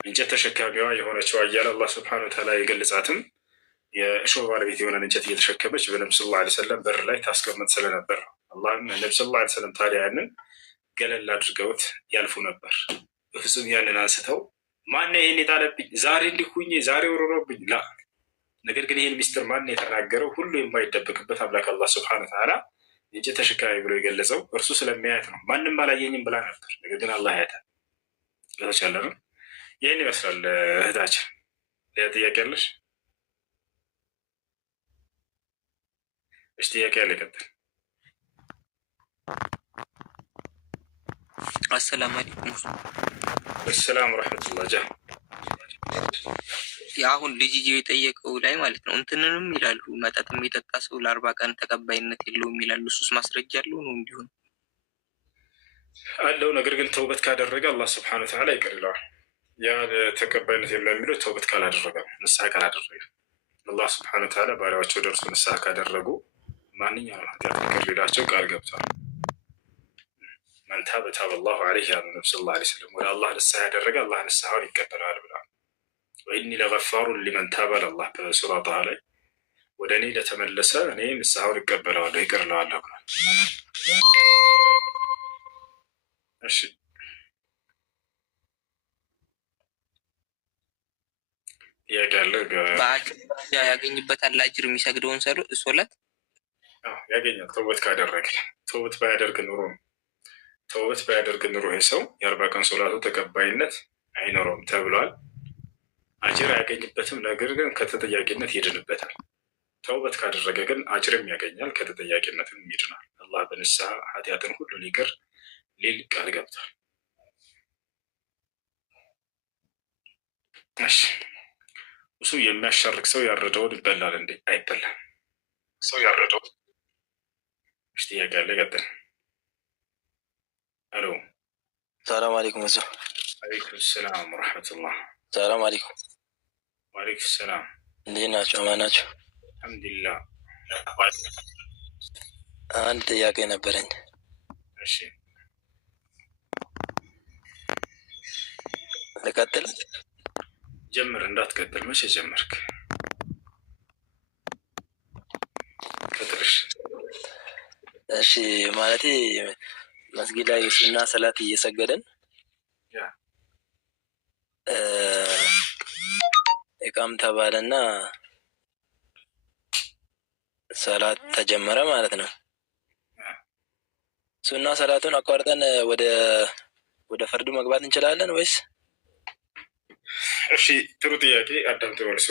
እንጨት ተሸካሚዋ የሆነችው እያለ አላህ ስብሐነሁ ወተዓላ የገለጻትም የእሾህ ባለቤት የሆነን እንጨት እየተሸከመች በነብዩ ሰለላሁ ዐለይሂ ወሰለም በር ላይ ታስቀምጥ ስለነበር ነው። አላህም ነብዩ ሰለላሁ ዐለይሂ ወሰለም ታዲያ ያንን ገለል አድርገውት ያልፉ ነበር። በፍጹም ያንን አንስተው ማን ይሄን የጣለብኝ ዛሬ እንዲሁኝ ዛሬ ወሮሮብኝ ላ ነገር ግን ይህን ሚስጥር ማን የተናገረው ሁሉ የማይደበቅበት አምላክ አላህ ስብሐነሁ ወተዓላ እንጨት ተሸካሚ ብሎ የገለጸው እርሱ ስለሚያየት ነው። ማንም አላየኝም ብላ ነበር፣ ነገር ግን አላህ ያያታል። ለተቻለ ነው። ይህን ይመስላል እህታችን። ሌላ ጥያቄ አለሽ? እሺ ጥያቄ ያለ ይቀጥል። አሰላሙ አለይኩም። ሰላም ወረሕመቱላህ። ጃ የአሁን ልጅዬው የጠየቀው ላይ ማለት ነው እንትንንም ይላሉ መጠጥ የሚጠጣ ሰው ለ40 ቀን ተቀባይነት የለውም ይላሉ። እሱስ ማስረጃ አለው ነው? እንዲሁም አለው። ነገር ግን ተውበት ካደረገ አላህ ስብሐነሁ ወተዓላ ይቅር ይለዋል። ያ ተቀባይነት የለው የሚለው ተውበት ካላደረገ ንስሐ ካላደረገ አላህ ስብሐነሁ ወተዓላ ባሪያዎቹ ወደ እርሱ ንስሐ ካደረጉ ማንኛውም ኃጢአት ይቅር ሊላቸው ቃል ገብቷል። መን ታበ ታበ አላሁ ዐለይሂ ያሉ ነብዩ ሰለላሁ ዐለይሂ ወሰለም ወደ አላህ ንስሐ ያደረገ አላህ ንስሐውን ይቀበለዋል ብለዋል። ወኢኒ ለገፋሩን ሊመን ታበ አላህ በሱራ ጣሃ ላይ ወደ እኔ ለተመለሰ እኔ ንስሐውን እቀበለዋለሁ ይቅር እለዋለሁ ብሏል። እሺ ጥያቄ ያለ ያገኝበታል አጅር የሚሰግደውን ሶላት ያገኛል ተውበት ካደረገ። ተውበት ባያደርግ ኑሮ ይህ ሰው የ40 ቀን ሶላቱ ተቀባይነት አይኖረውም ተብሏል። አጅር አያገኝበትም፣ ነገር ግን ከተጠያቂነት ይድንበታል። ተውበት ካደረገ ግን አጅርም ያገኛል፣ ከተጠያቂነትም ይድናል። አላህ በንስሐ ኃጢአትን ሁሉ ሊቅር ሊል ቃል ገብቷል። እሺ እሱ የሚያሻርክ ሰው ያረደውን ይበላል እንዴ? አይበላም። ሰው ያረደው እሺ ጥያቄ ያለ ይቀጥል። አሎ ሰላም አለይኩም። እሱ አለይኩም ሰላም ወረሕመቱላህ። ሰላም አለይኩም። ወአለይኩም ሰላም። እንዴት ናቸው? አማን ናቸው? አልሐምዱሊላህ። አንድ ጥያቄ ነበረኝ። እሺ ልቀጥል? ጀምር። እንዳትቀጥል። መቼ ጀመርክ? ቀጥልሽ። እሺ ማለቴ መስጊድ ላይ ሱና ሰላት እየሰገደን ኢቃም ተባለና ሰላት ተጀመረ ማለት ነው። ሱና ሰላቱን አቋርጠን ወደ ፈርዱ መግባት እንችላለን ወይስ? እሺ ጥሩ ጥያቄ። አዳምጥ መልሱ።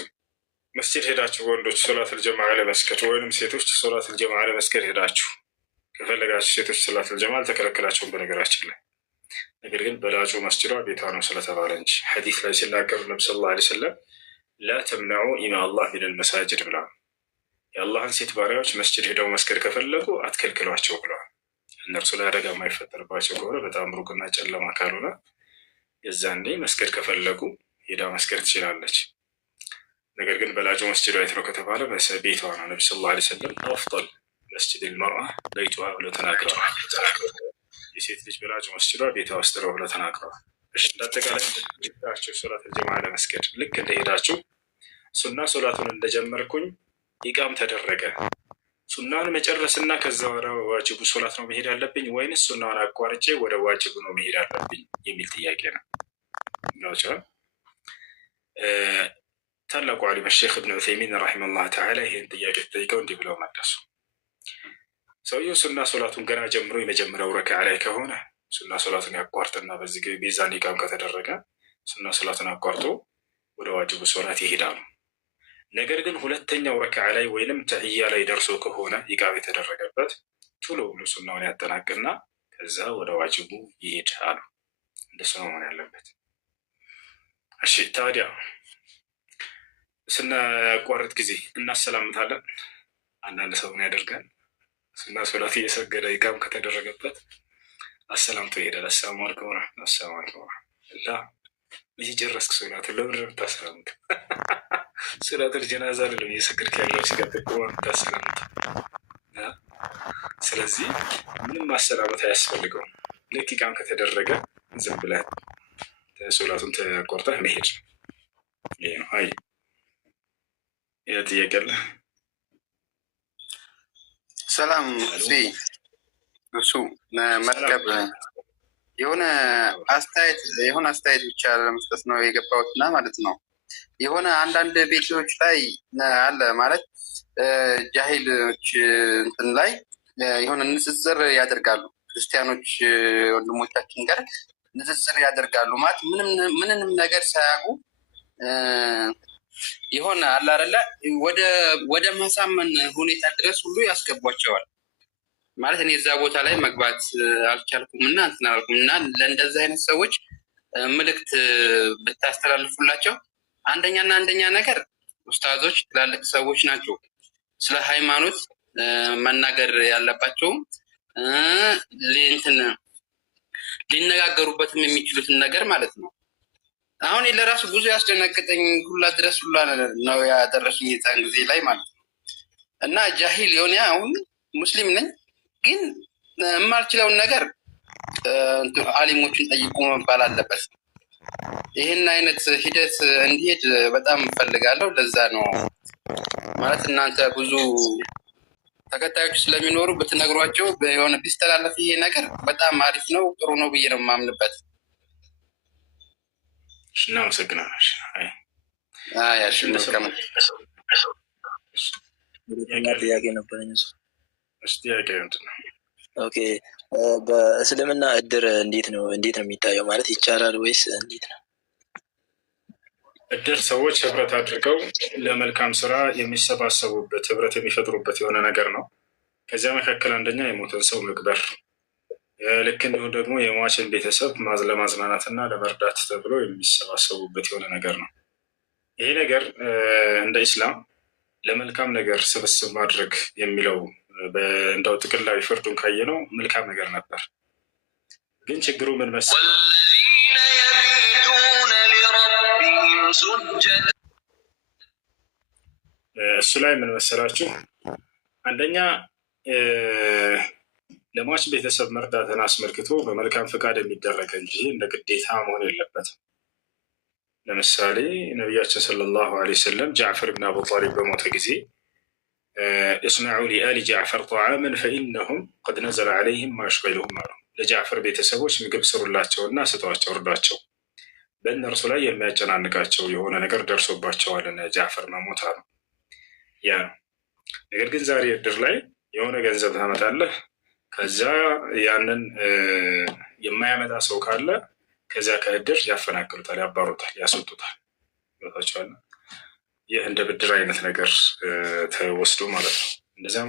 መስጂድ ሄዳችሁ ወንዶች ሶላተል ጀማዓ ለመስገድ ወይንም ሴቶች ሶላተል ጀማዓ ለመስገድ ሄዳችሁ ከፈለጋችሁ ሴቶች ሶላተል ጀማዓ አልተከለከላችሁም በነገራችን ላይ። ነገር ግን በላጩ መስጂዷ ቤቷ ነው ስለተባለ እንጂ ሐዲስ ላይ ሲናገሩ ነብዩ ሰለላሁ ዐለይሂ ወሰለም ላ ተምነዑ ኢማ አላህ ሚነል መሳጅድ ብለዋል። የአላህን ሴት ባሪያዎች መስጂድ ሄደው መስገድ ከፈለጉ አትከልክሏቸው ብለዋል። እነርሱ ላይ አደጋ የማይፈጠርባቸው ከሆነ በጣም ሩቅና ጨለማ ካልሆነ የዛኔ መስገድ ከፈለጉ ሄዳ መስገድ ትችላለች። ነገር ግን በላጩ መስጂዷ የት ነው ከተባለ ቤቷ ነው። ነብዩ ሰለላሁ ዐለይሂ ወሰለም አፍጠል መስጂድ ልመርአ በይቱሃ ብለው ተናግረዋል። የሴት ልጅ በላጩ መስጂዷ ቤቷ ውስጥ ነው ብለው ተናግረዋል። እሺ እንዳጠቃላይ ሄዳችሁ ሶላት ጀማዓ ለመስገድ ልክ እንደሄዳችሁ ሱና ሶላቱን እንደጀመርኩኝ ኢቃም ተደረገ፣ ሱናን መጨረስና ከዛ ወደ ዋጅቡ ሶላት ነው መሄድ ያለብኝ ወይንስ ሱናውን አቋርጬ ወደ ዋጅቡ ነው መሄድ ያለብኝ የሚል ጥያቄ ነው። ታላቁ ዓሊም ሼክ እብን ዑሰይሚን ረሒመሁላህ ተዓላ ይህን ጥያቄ ተጠይቀው እንዲህ ብለው መለሱ። ሰውየው ሱና ሶላቱን ገና ጀምሮ የመጀመሪያው ረክዓ ላይ ከሆነ ሱና ሶላቱን ያቋርጥና በዚህ ቤዛን ኢቃም ከተደረገ ሱና ሶላቱን አቋርጦ ወደ ዋጅቡ ሶላት ይሄዳሉ። ነገር ግን ሁለተኛው ረክዓ ላይ ወይንም ተህያ ላይ ደርሶ ከሆነ ኢቃም የተደረገበት ቶሎ ብሎ ሱናውን ያጠናቅና ከዛ ወደ ዋጅቡ ይሄድ አሉ። እንደሱ ነው መሆን ያለበት። እሺ ታዲያ ስናቋርጥ ጊዜ እናሰላምታለን። አንዳንድ ሰው ምን ያደርጋል? ሱና ሶላት እየሰገደ ኢቃም ከተደረገበት አሰላምቶ ይሄዳል። አሰላሙ አለይኩም ወራህመቱላህ፣ አሰላሙ አለይኩም ወራህመቱላህ። እየጨረስክ ሶላቱን ለምን ነው የምታሰላምተው? ሶላቱል ጀናዛ አይደለም እየሰገድክ ያለው ሲቀጥል ቆመህ የምታሰላምተው። ስለዚህ ምንም ማሰላመት አያስፈልገውም። ልክ ኢቃም ከተደረገ ዝም ብለህ ሶላቱን ተቆርጠህ መሄድ ይሄ ነው። አይ ጥያቄ አለ? ሰላም እሱ መርከብ የሆነ አስተያየት ብቻ ለመስጠት ነው የገባሁት እና ማለት ነው የሆነ አንዳንድ ቤቶች ላይ አለ ማለት ጃሂሎች እንትን ላይ የሆነ ንጽጽር ያደርጋሉ። ክርስቲያኖች ወንድሞቻችን ጋር ንጽጽር ያደርጋሉ ማለት ምንም ነገር ሳያውቁ የሆነ አለ አይደለ ወደ ማሳመን ሁኔታ ድረስ ሁሉ ያስገቧቸዋል። ማለት እኔ እዛ ቦታ ላይ መግባት አልቻልኩም እና እንትን አላልኩም እና ለእንደዚህ አይነት ሰዎች መልእክት ብታስተላልፉላቸው አንደኛ ነገር ኡስታዞች ትላልቅ ሰዎች ናቸው። ስለ ሃይማኖት መናገር ያለባቸውም ሊነጋገሩበትም የሚችሉትን ነገር ማለት ነው። አሁን ለራሱ ብዙ ያስደነገጠኝ ሁላ ድረስ ሁላ ነው ያደረሱኝ የዛን ጊዜ ላይ ማለት ነው። እና ጃሂል የሆነ አሁን ሙስሊም ነኝ ግን የማልችለውን ነገር አሊሞችን ጠይቁ መባል አለበት። ይህን አይነት ሂደት እንዲሄድ በጣም እፈልጋለሁ። ለዛ ነው ማለት እናንተ ብዙ ተከታዮች ስለሚኖሩ ብትነግሯቸው የሆነ ቢስተላለፍ ይሄ ነገር በጣም አሪፍ ነው፣ ጥሩ ነው ብዬ ነው የማምንበት። እናመሰግናለን። ጥያቄ ነበረኝ። ጥያቄ ምንድን ነው? ኦኬ በእስልምና እድር እንዴት ነው የሚታየው? ማለት ይቻላል ወይስ እንዴት ነው? እድር ሰዎች ህብረት አድርገው ለመልካም ስራ የሚሰባሰቡበት ህብረት የሚፈጥሩበት የሆነ ነገር ነው። ከዚያ መካከል አንደኛ የሞተን ሰው መቅበር፣ ልክ እንዲሁ ደግሞ የሟችን ቤተሰብ ለማዝናናት እና ለመርዳት ተብሎ የሚሰባሰቡበት የሆነ ነገር ነው። ይሄ ነገር እንደ ኢስላም ለመልካም ነገር ስብስብ ማድረግ የሚለው እንደው ጥቅላዊ ፍርዱን ካየ ነው መልካም ነገር ነበር። ግን ችግሩ ምን መሰለህ? እሱ ላይ ምን መሰላችሁ? አንደኛ ለሟች ቤተሰብ መርዳትን አስመልክቶ በመልካም ፈቃድ የሚደረግ እንጂ እንደ ግዴታ መሆን የለበትም። ለምሳሌ ነቢያችን ሰለላሁ ዐለይሂ ወሰለም ጃዕፈር ብን አቡ ጣሊብ በሞተ ጊዜ እስነዑ ሊአሊ ጃዕፈር ጣዓመን ፈኢነሁም ቀድ ነዘለ ዐለይሂም ማ ዩሽጊሉሁም አሉ። ለጃዕፈር ቤተሰቦች ምግብ ስሩላቸውና ስጧቸው፣ እርዷቸው፣ በእነርሱ ላይ የሚያጨናንቃቸው የሆነ ነገር ደርሶባቸዋል ጃዕፈር መሞት አሉ። ያ ነው። ነገር ግን ዛሬ እድር ላይ የሆነ ገንዘብ ታመጣለህ፣ ከዛ ያንን የማያመጣ ሰው ካለ ከዚያ ከእድር ያፈናቅሉታል፣ ያባሩታል፣ ያስወጡታል። ቦታቸዋል። ይህ እንደ ብድር አይነት ነገር ተወስዶ ማለት ነው። እንደዚያ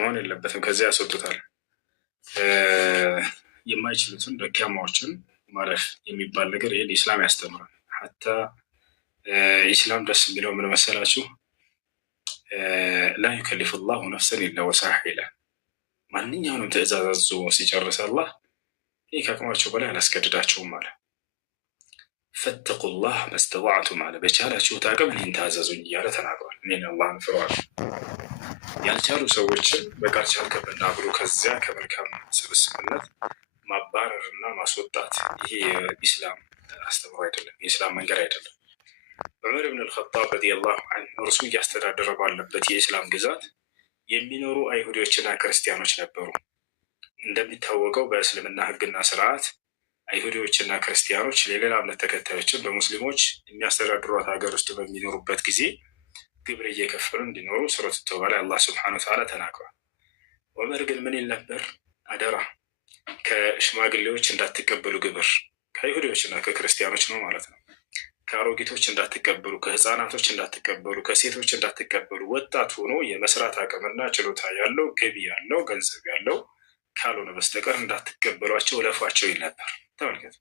መሆን የለበትም። ከዚያ ያስወጡታል። የማይችሉትን ደካማዎችን ማለፍ የሚባል ነገር ይህን ኢስላም ያስተምራል። ሀታ ኢስላም ደስ የሚለው ምን መሰላችሁ? ላ ዩከሊፍ ላሁ ነፍሰን ኢላ ወስዐሃ ይላል። ማንኛውንም ትእዛዝ አዞ ሲጨርስ አላህ ይህ ከአቅማቸው በላይ አላስገድዳቸውም አለ። ፈተቁላህ መስተጣዕቱም አለ። በቻላችሁት አቅም እኔን ታዘዙኝ እያለ ተናግሯል። እኔን አላህን ፍሯል። ያልቻሉ ሰዎችን በቃል ቻልክብና ብሎ ከዚያ ከመልካም ስብስብነት ማባረር እና ማስወጣት ይሄ የኢስላም አስተምሮ አይደለም፣ የኢስላም መንገድ አይደለም። ዑመር ብን አልኸጣብ ረዲየላሁ ዐንሁ እርሱ እያስተዳደረ ባለበት የኢስላም ግዛት የሚኖሩ አይሁዶችና ክርስቲያኖች ነበሩ። እንደሚታወቀው በእስልምና ሕግና ስርዓት አይሁዶችና ክርስቲያኖች የሌላ እምነት ተከታዮችን በሙስሊሞች የሚያስተዳድሯት ሀገር ውስጥ በሚኖሩበት ጊዜ ግብር እየከፈሉ እንዲኖሩ ሱረቱ ተውባ ላይ አላህ ሱብሓነሁ ወተዓላ ተናግሯል። ዑመር ግን ምን ይል ነበር? አደራ ከሽማግሌዎች እንዳትቀበሉ ግብር፣ ከአይሁዶችና ከክርስቲያኖች ነው ማለት ነው። ከአሮጊቶች እንዳትቀበሉ፣ ከህፃናቶች እንዳትቀበሉ፣ ከሴቶች እንዳትቀበሉ። ወጣት ሆኖ የመስራት አቅምና ችሎታ ያለው ገቢ ያለው ገንዘብ ያለው ካልሆነ በስተቀር እንዳትቀበሏቸው፣ እለፏቸው ይል ነበር። ተመልከቱ።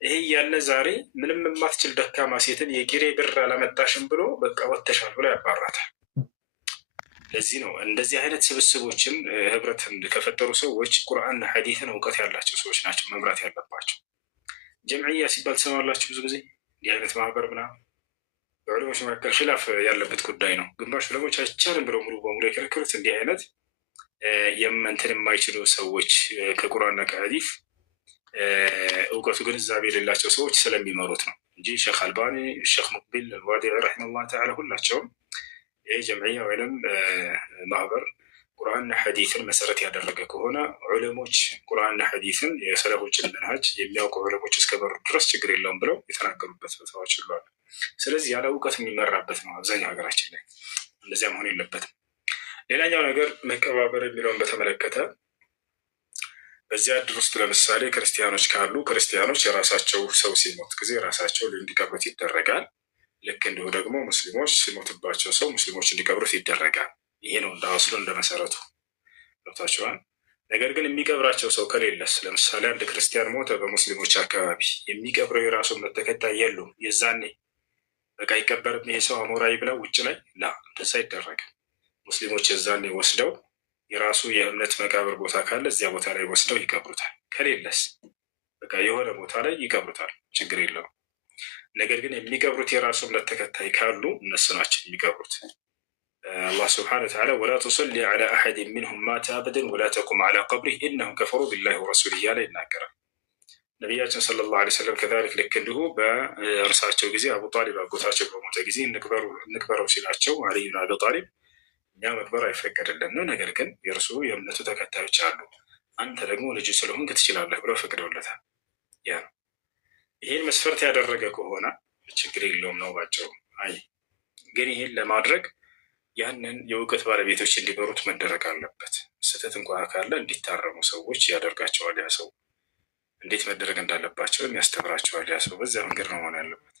ይሄ እያለ ዛሬ ምንም የማትችል ደካማ ሴትን የቂሬ ብር አላመጣሽም ብሎ በቃ ወተሻል ብሎ ያባራታል። ለዚህ ነው እንደዚህ አይነት ስብስቦችን ህብረትን ከፈጠሩ ሰዎች ቁርአንና ሐዲትን እውቀት ያላቸው ሰዎች ናቸው መምራት ያለባቸው። ጀምዕያ ሲባል ትሰማላችሁ ብዙ ጊዜ እንዲህ አይነት ማህበር ምናምን በዑለሞች መካከል ኺላፍ ያለበት ጉዳይ ነው። ግንባር ዑለሞች አይቻልም ብለው ሙሉ በሙሉ የከለከሉት እንዲህ አይነት የመንትን የማይችሉ ሰዎች ከቁርአንና ከሐዲስ እውቀቱ ግንዛቤ የሌላቸው ሰዎች ስለሚመሩት ነው እንጂ ሼክ አልባኒ፣ ሼክ ሙቅቢል አልዋዲዒ ረሒመሁላህ ተዓላ ሁላቸውም ይህ ጀምዕያ ወይም ማህበር ቁርአንና ሐዲትን መሰረት ያደረገ ከሆነ ዑለሞች ቁርአንና ሐዲትን የሰለፎችን መንሃጅ የሚያውቁ ዑለሞች እስከበሩ ድረስ ችግር የለውም ብለው የተናገሩበት ቦታዎች ይሏል። ስለዚህ ያለ እውቀት የሚመራበት ነው አብዛኛው ሀገራችን ላይ። እንደዚያ መሆን የለበትም። ሌላኛው ነገር መቀባበር የሚለውን በተመለከተ በዚያ እድር ውስጥ ለምሳሌ ክርስቲያኖች ካሉ ክርስቲያኖች የራሳቸው ሰው ሲሞት ጊዜ ራሳቸው እንዲቀብሩት ይደረጋል። ልክ እንዲሁ ደግሞ ሙስሊሞች ሲሞትባቸው ሰው ሙስሊሞች እንዲቀብሩት ይደረጋል። ይሄ ነው እንደ አስሉ እንደ መሰረቱ ገብታችኋል። ነገር ግን የሚቀብራቸው ሰው ከሌለስ ለምሳሌ አንድ ክርስቲያን ሞተ በሙስሊሞች አካባቢ የሚቀብረው የራሱ እምነት ተከታይ የሉም። የዛኔ በቃ ይቀበርም ይሄ ሰው አሞራ ይብላው ውጭ ላይ ላ እንደዛ አይደረግም። ሙስሊሞች የዛኔ ወስደው የራሱ የእምነት መቃብር ቦታ ካለ እዚያ ቦታ ላይ ወስደው ይቀብሩታል። ከሌለስ በቃ የሆነ ቦታ ላይ ይቀብሩታል፣ ችግር የለውም። ነገር ግን የሚቀብሩት የራሱ እምነት ተከታይ ካሉ እነሱ ናቸው የሚቀብሩት። አላህ ስብሐነሁ ወተዓላ ወላ ቱሰሊ ዐላ አሐድን ሚንሁም ማተ አበደን ወላ ተቁም ዐላ ቀብሪህ ኢነሁም ከፈሩ ቢላሂ ወረሱሊህ እያለ ይናገራል። ነቢያችን ሰለላሁ ዐለይሂ ወሰለም ከዛሊክ ልክ እንዲሁ በእርሳቸው ጊዜ አቡ ጣሊብ አጎታቸው በሞተ ጊዜ እንቅበረው ሲላቸው አልይ ብን አቢ ጣሊብ እኛ መቅበር አይፈቀድልንም፣ ነገር ግን የእርሱ የእምነቱ ተከታዮች አሉ፣ አንተ ደግሞ ልጅ ስለሆንክ ትችላለህ ብለው ፈቅደውለታል። ያ ነው። ይህን መስፈርት ያደረገ ከሆነ ችግር የለውም ነው ባጭሩ። አይ ግን ይህን ለማድረግ ያንን የእውቀት ባለቤቶች እንዲመሩት መደረግ አለበት። ስህተት እንኳ ካለ እንዲታረሙ ሰዎች ያደርጋቸዋል። ያ ሰው እንዴት መደረግ እንዳለባቸው ያስተምራቸዋል። ያ ሰው በዚያ መንገድ ነው መሆን ያለበት።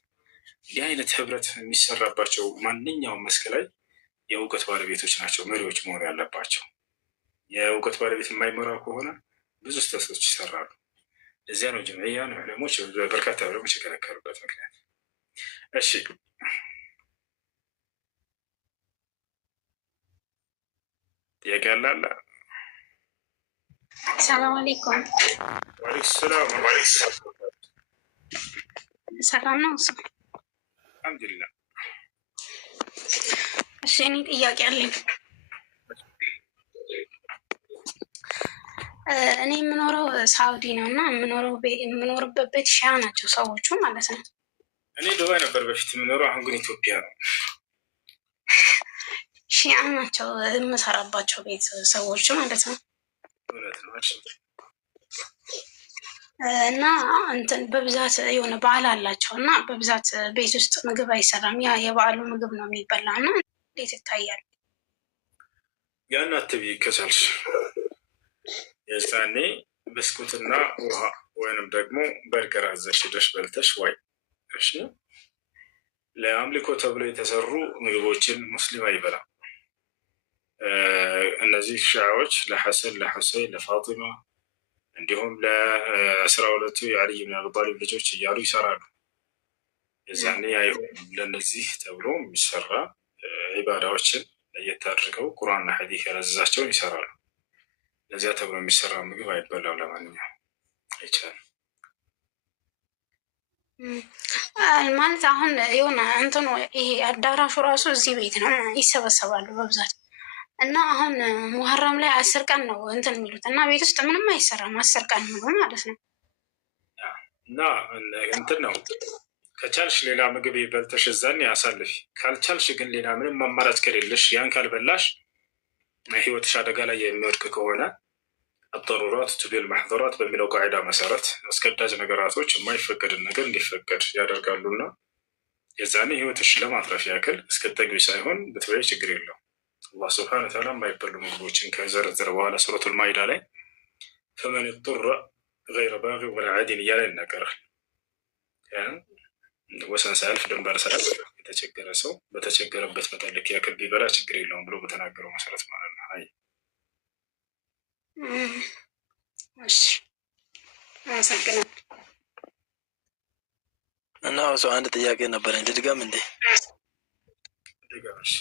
ይህ አይነት ህብረት የሚሰራባቸው ማንኛውም መስክ ላይ የእውቀት ባለቤቶች ናቸው መሪዎች መሆን ያለባቸው። የእውቀት ባለቤት የማይመራ ከሆነ ብዙ ስህተቶች ይሰራሉ። እዚያ ነው ጀምዕያን ዑለሞች በርካታ ዑለሞች የከለከሉበት ምክንያት። እሺ ጥያቄ አለ? ሰላም አለይኩም። ወአለይኩም ሰላም። ሰላም ነው እሱ? አልሐምዱሊላህ። እሺ እኔ ጥያቄ አለኝ። እኔ የምኖረው ሳውዲ ነው እና የምኖርበት ቤት ሺያ ናቸው ሰዎቹ ማለት ነው። እኔ ዱባይ ነበር በፊት የምኖረው፣ አሁን ግን ኢትዮጵያ ነው። ሺያ ናቸው የምሰራባቸው ቤት ሰዎቹ ማለት ነው። እና እንትን በብዛት የሆነ በዓል አላቸው እና በብዛት ቤት ውስጥ ምግብ አይሰራም። ያ የበዓሉ ምግብ ነው የሚበላ እና እንዴት ይታያል? ያን አትብይ ከቻልሽ የዛኔ ብስኩትና ውሃ ወይንም ደግሞ በርገር አዘሽ ሄደሽ በልተሽ ዋይ። እሺ ለአምልኮ ተብሎ የተሰሩ ምግቦችን ሙስሊም አይበላም። እነዚህ ሺዓዎች ለሐሰን፣ ለሑሰይን፣ ለፋጢማ እንዲሁም ለ12ቱ የአልይ ብን አቢ ጣሊብ ልጆች እያሉ ይሰራሉ። የዛኔ አይሆንም። ለእነዚህ ተብሎ የሚሰራ ዒባዳዎችን ለየት አድርገው ቁርአንና ሐዲስ ያላዘዛቸውን ይሰራሉ። ለዚያ ተብሎ የሚሰራ ምግብ አይበላም። ለማንኛውም አይቻልም ማለት አሁን የሆነ እንትኑ ይሄ አዳራሹ ራሱ እዚህ ቤት ነው፣ ይሰበሰባሉ በብዛት እና አሁን ሙሐረም ላይ 10 ቀን ነው እንትን የሚሉት እና ቤት ውስጥ ምንም አይሰራም 10 ቀን ሙሉ ማለት ነው። እና እንትን ነው ከቻልሽ ሌላ ምግብ ይበልተሽ እዛን ያሳልፊ። ካልቻልሽ ግን ሌላ ምንም አማራጭ ከሌለሽ ያን ካልበላሽ ህይወትሽ አደጋ ላይ የሚወድቅ ከሆነ አጠሩራት ቱቢል ማሕዘራት በሚለው ቃዒዳ መሰረት አስገዳጅ ነገራቶች የማይፈቀድን ነገር እንዲፈቀድ ያደርጋሉና የዛኔ ህይወትሽ ለማትረፍ ያክል እስክትጠግቢ ሳይሆን ብትበይ ችግር የለው። አላህ ስብሐነሁ ወተዓላ የማይበሉ ምግቦችን ከዘረዘረ በኋላ ሱረቱል ማኢዳ ላይ ፈመን ጡረ ገይረ ባጊ ወላ ዓዲን እያለ ይናገራል። ወሰን ሳያልፍ ድንበር ሳያልፍ የተቸገረ ሰው በተቸገረበት መጠን ልክ ያክል ቢበላ ችግር የለውም ብሎ በተናገረው መሰረት ማለት ነው። አይ እሺ አመሰግናለሁ። እና ሰው አንድ ጥያቄ ነበረኝ ልድገም እንዴ? ድገምሽ።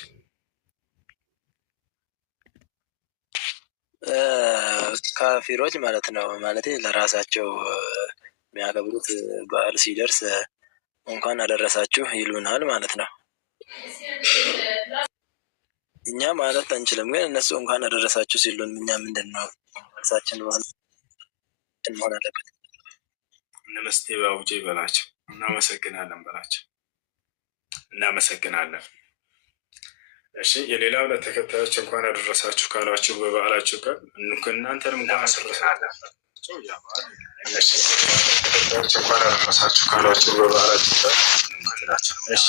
ካፊሮች ማለት ነው ማለት ለራሳቸው የሚያከብሩት በዓል ሲደርስ እንኳን አደረሳችሁ ይሉናል ማለት ነው። እኛ ማለት አንችልም፣ ግን እነሱ እንኳን አደረሳችሁ ሲሉን እኛ ምንድን ነው ራሳችን መሆን አለበት? ነመስቴ ባውጄ በላቸው። እናመሰግናለን በላቸው። እናመሰግናለን። እሺ የሌላ እምነት ተከታዮች እንኳን ያደረሳችሁ ካሏችሁ በበዓላችሁ ቀን እናንተንም እንኳን አደረሳችሁ። ተከታዮች እንኳን ያደረሳችሁ ካሏችሁ በበዓላችሁ ቀን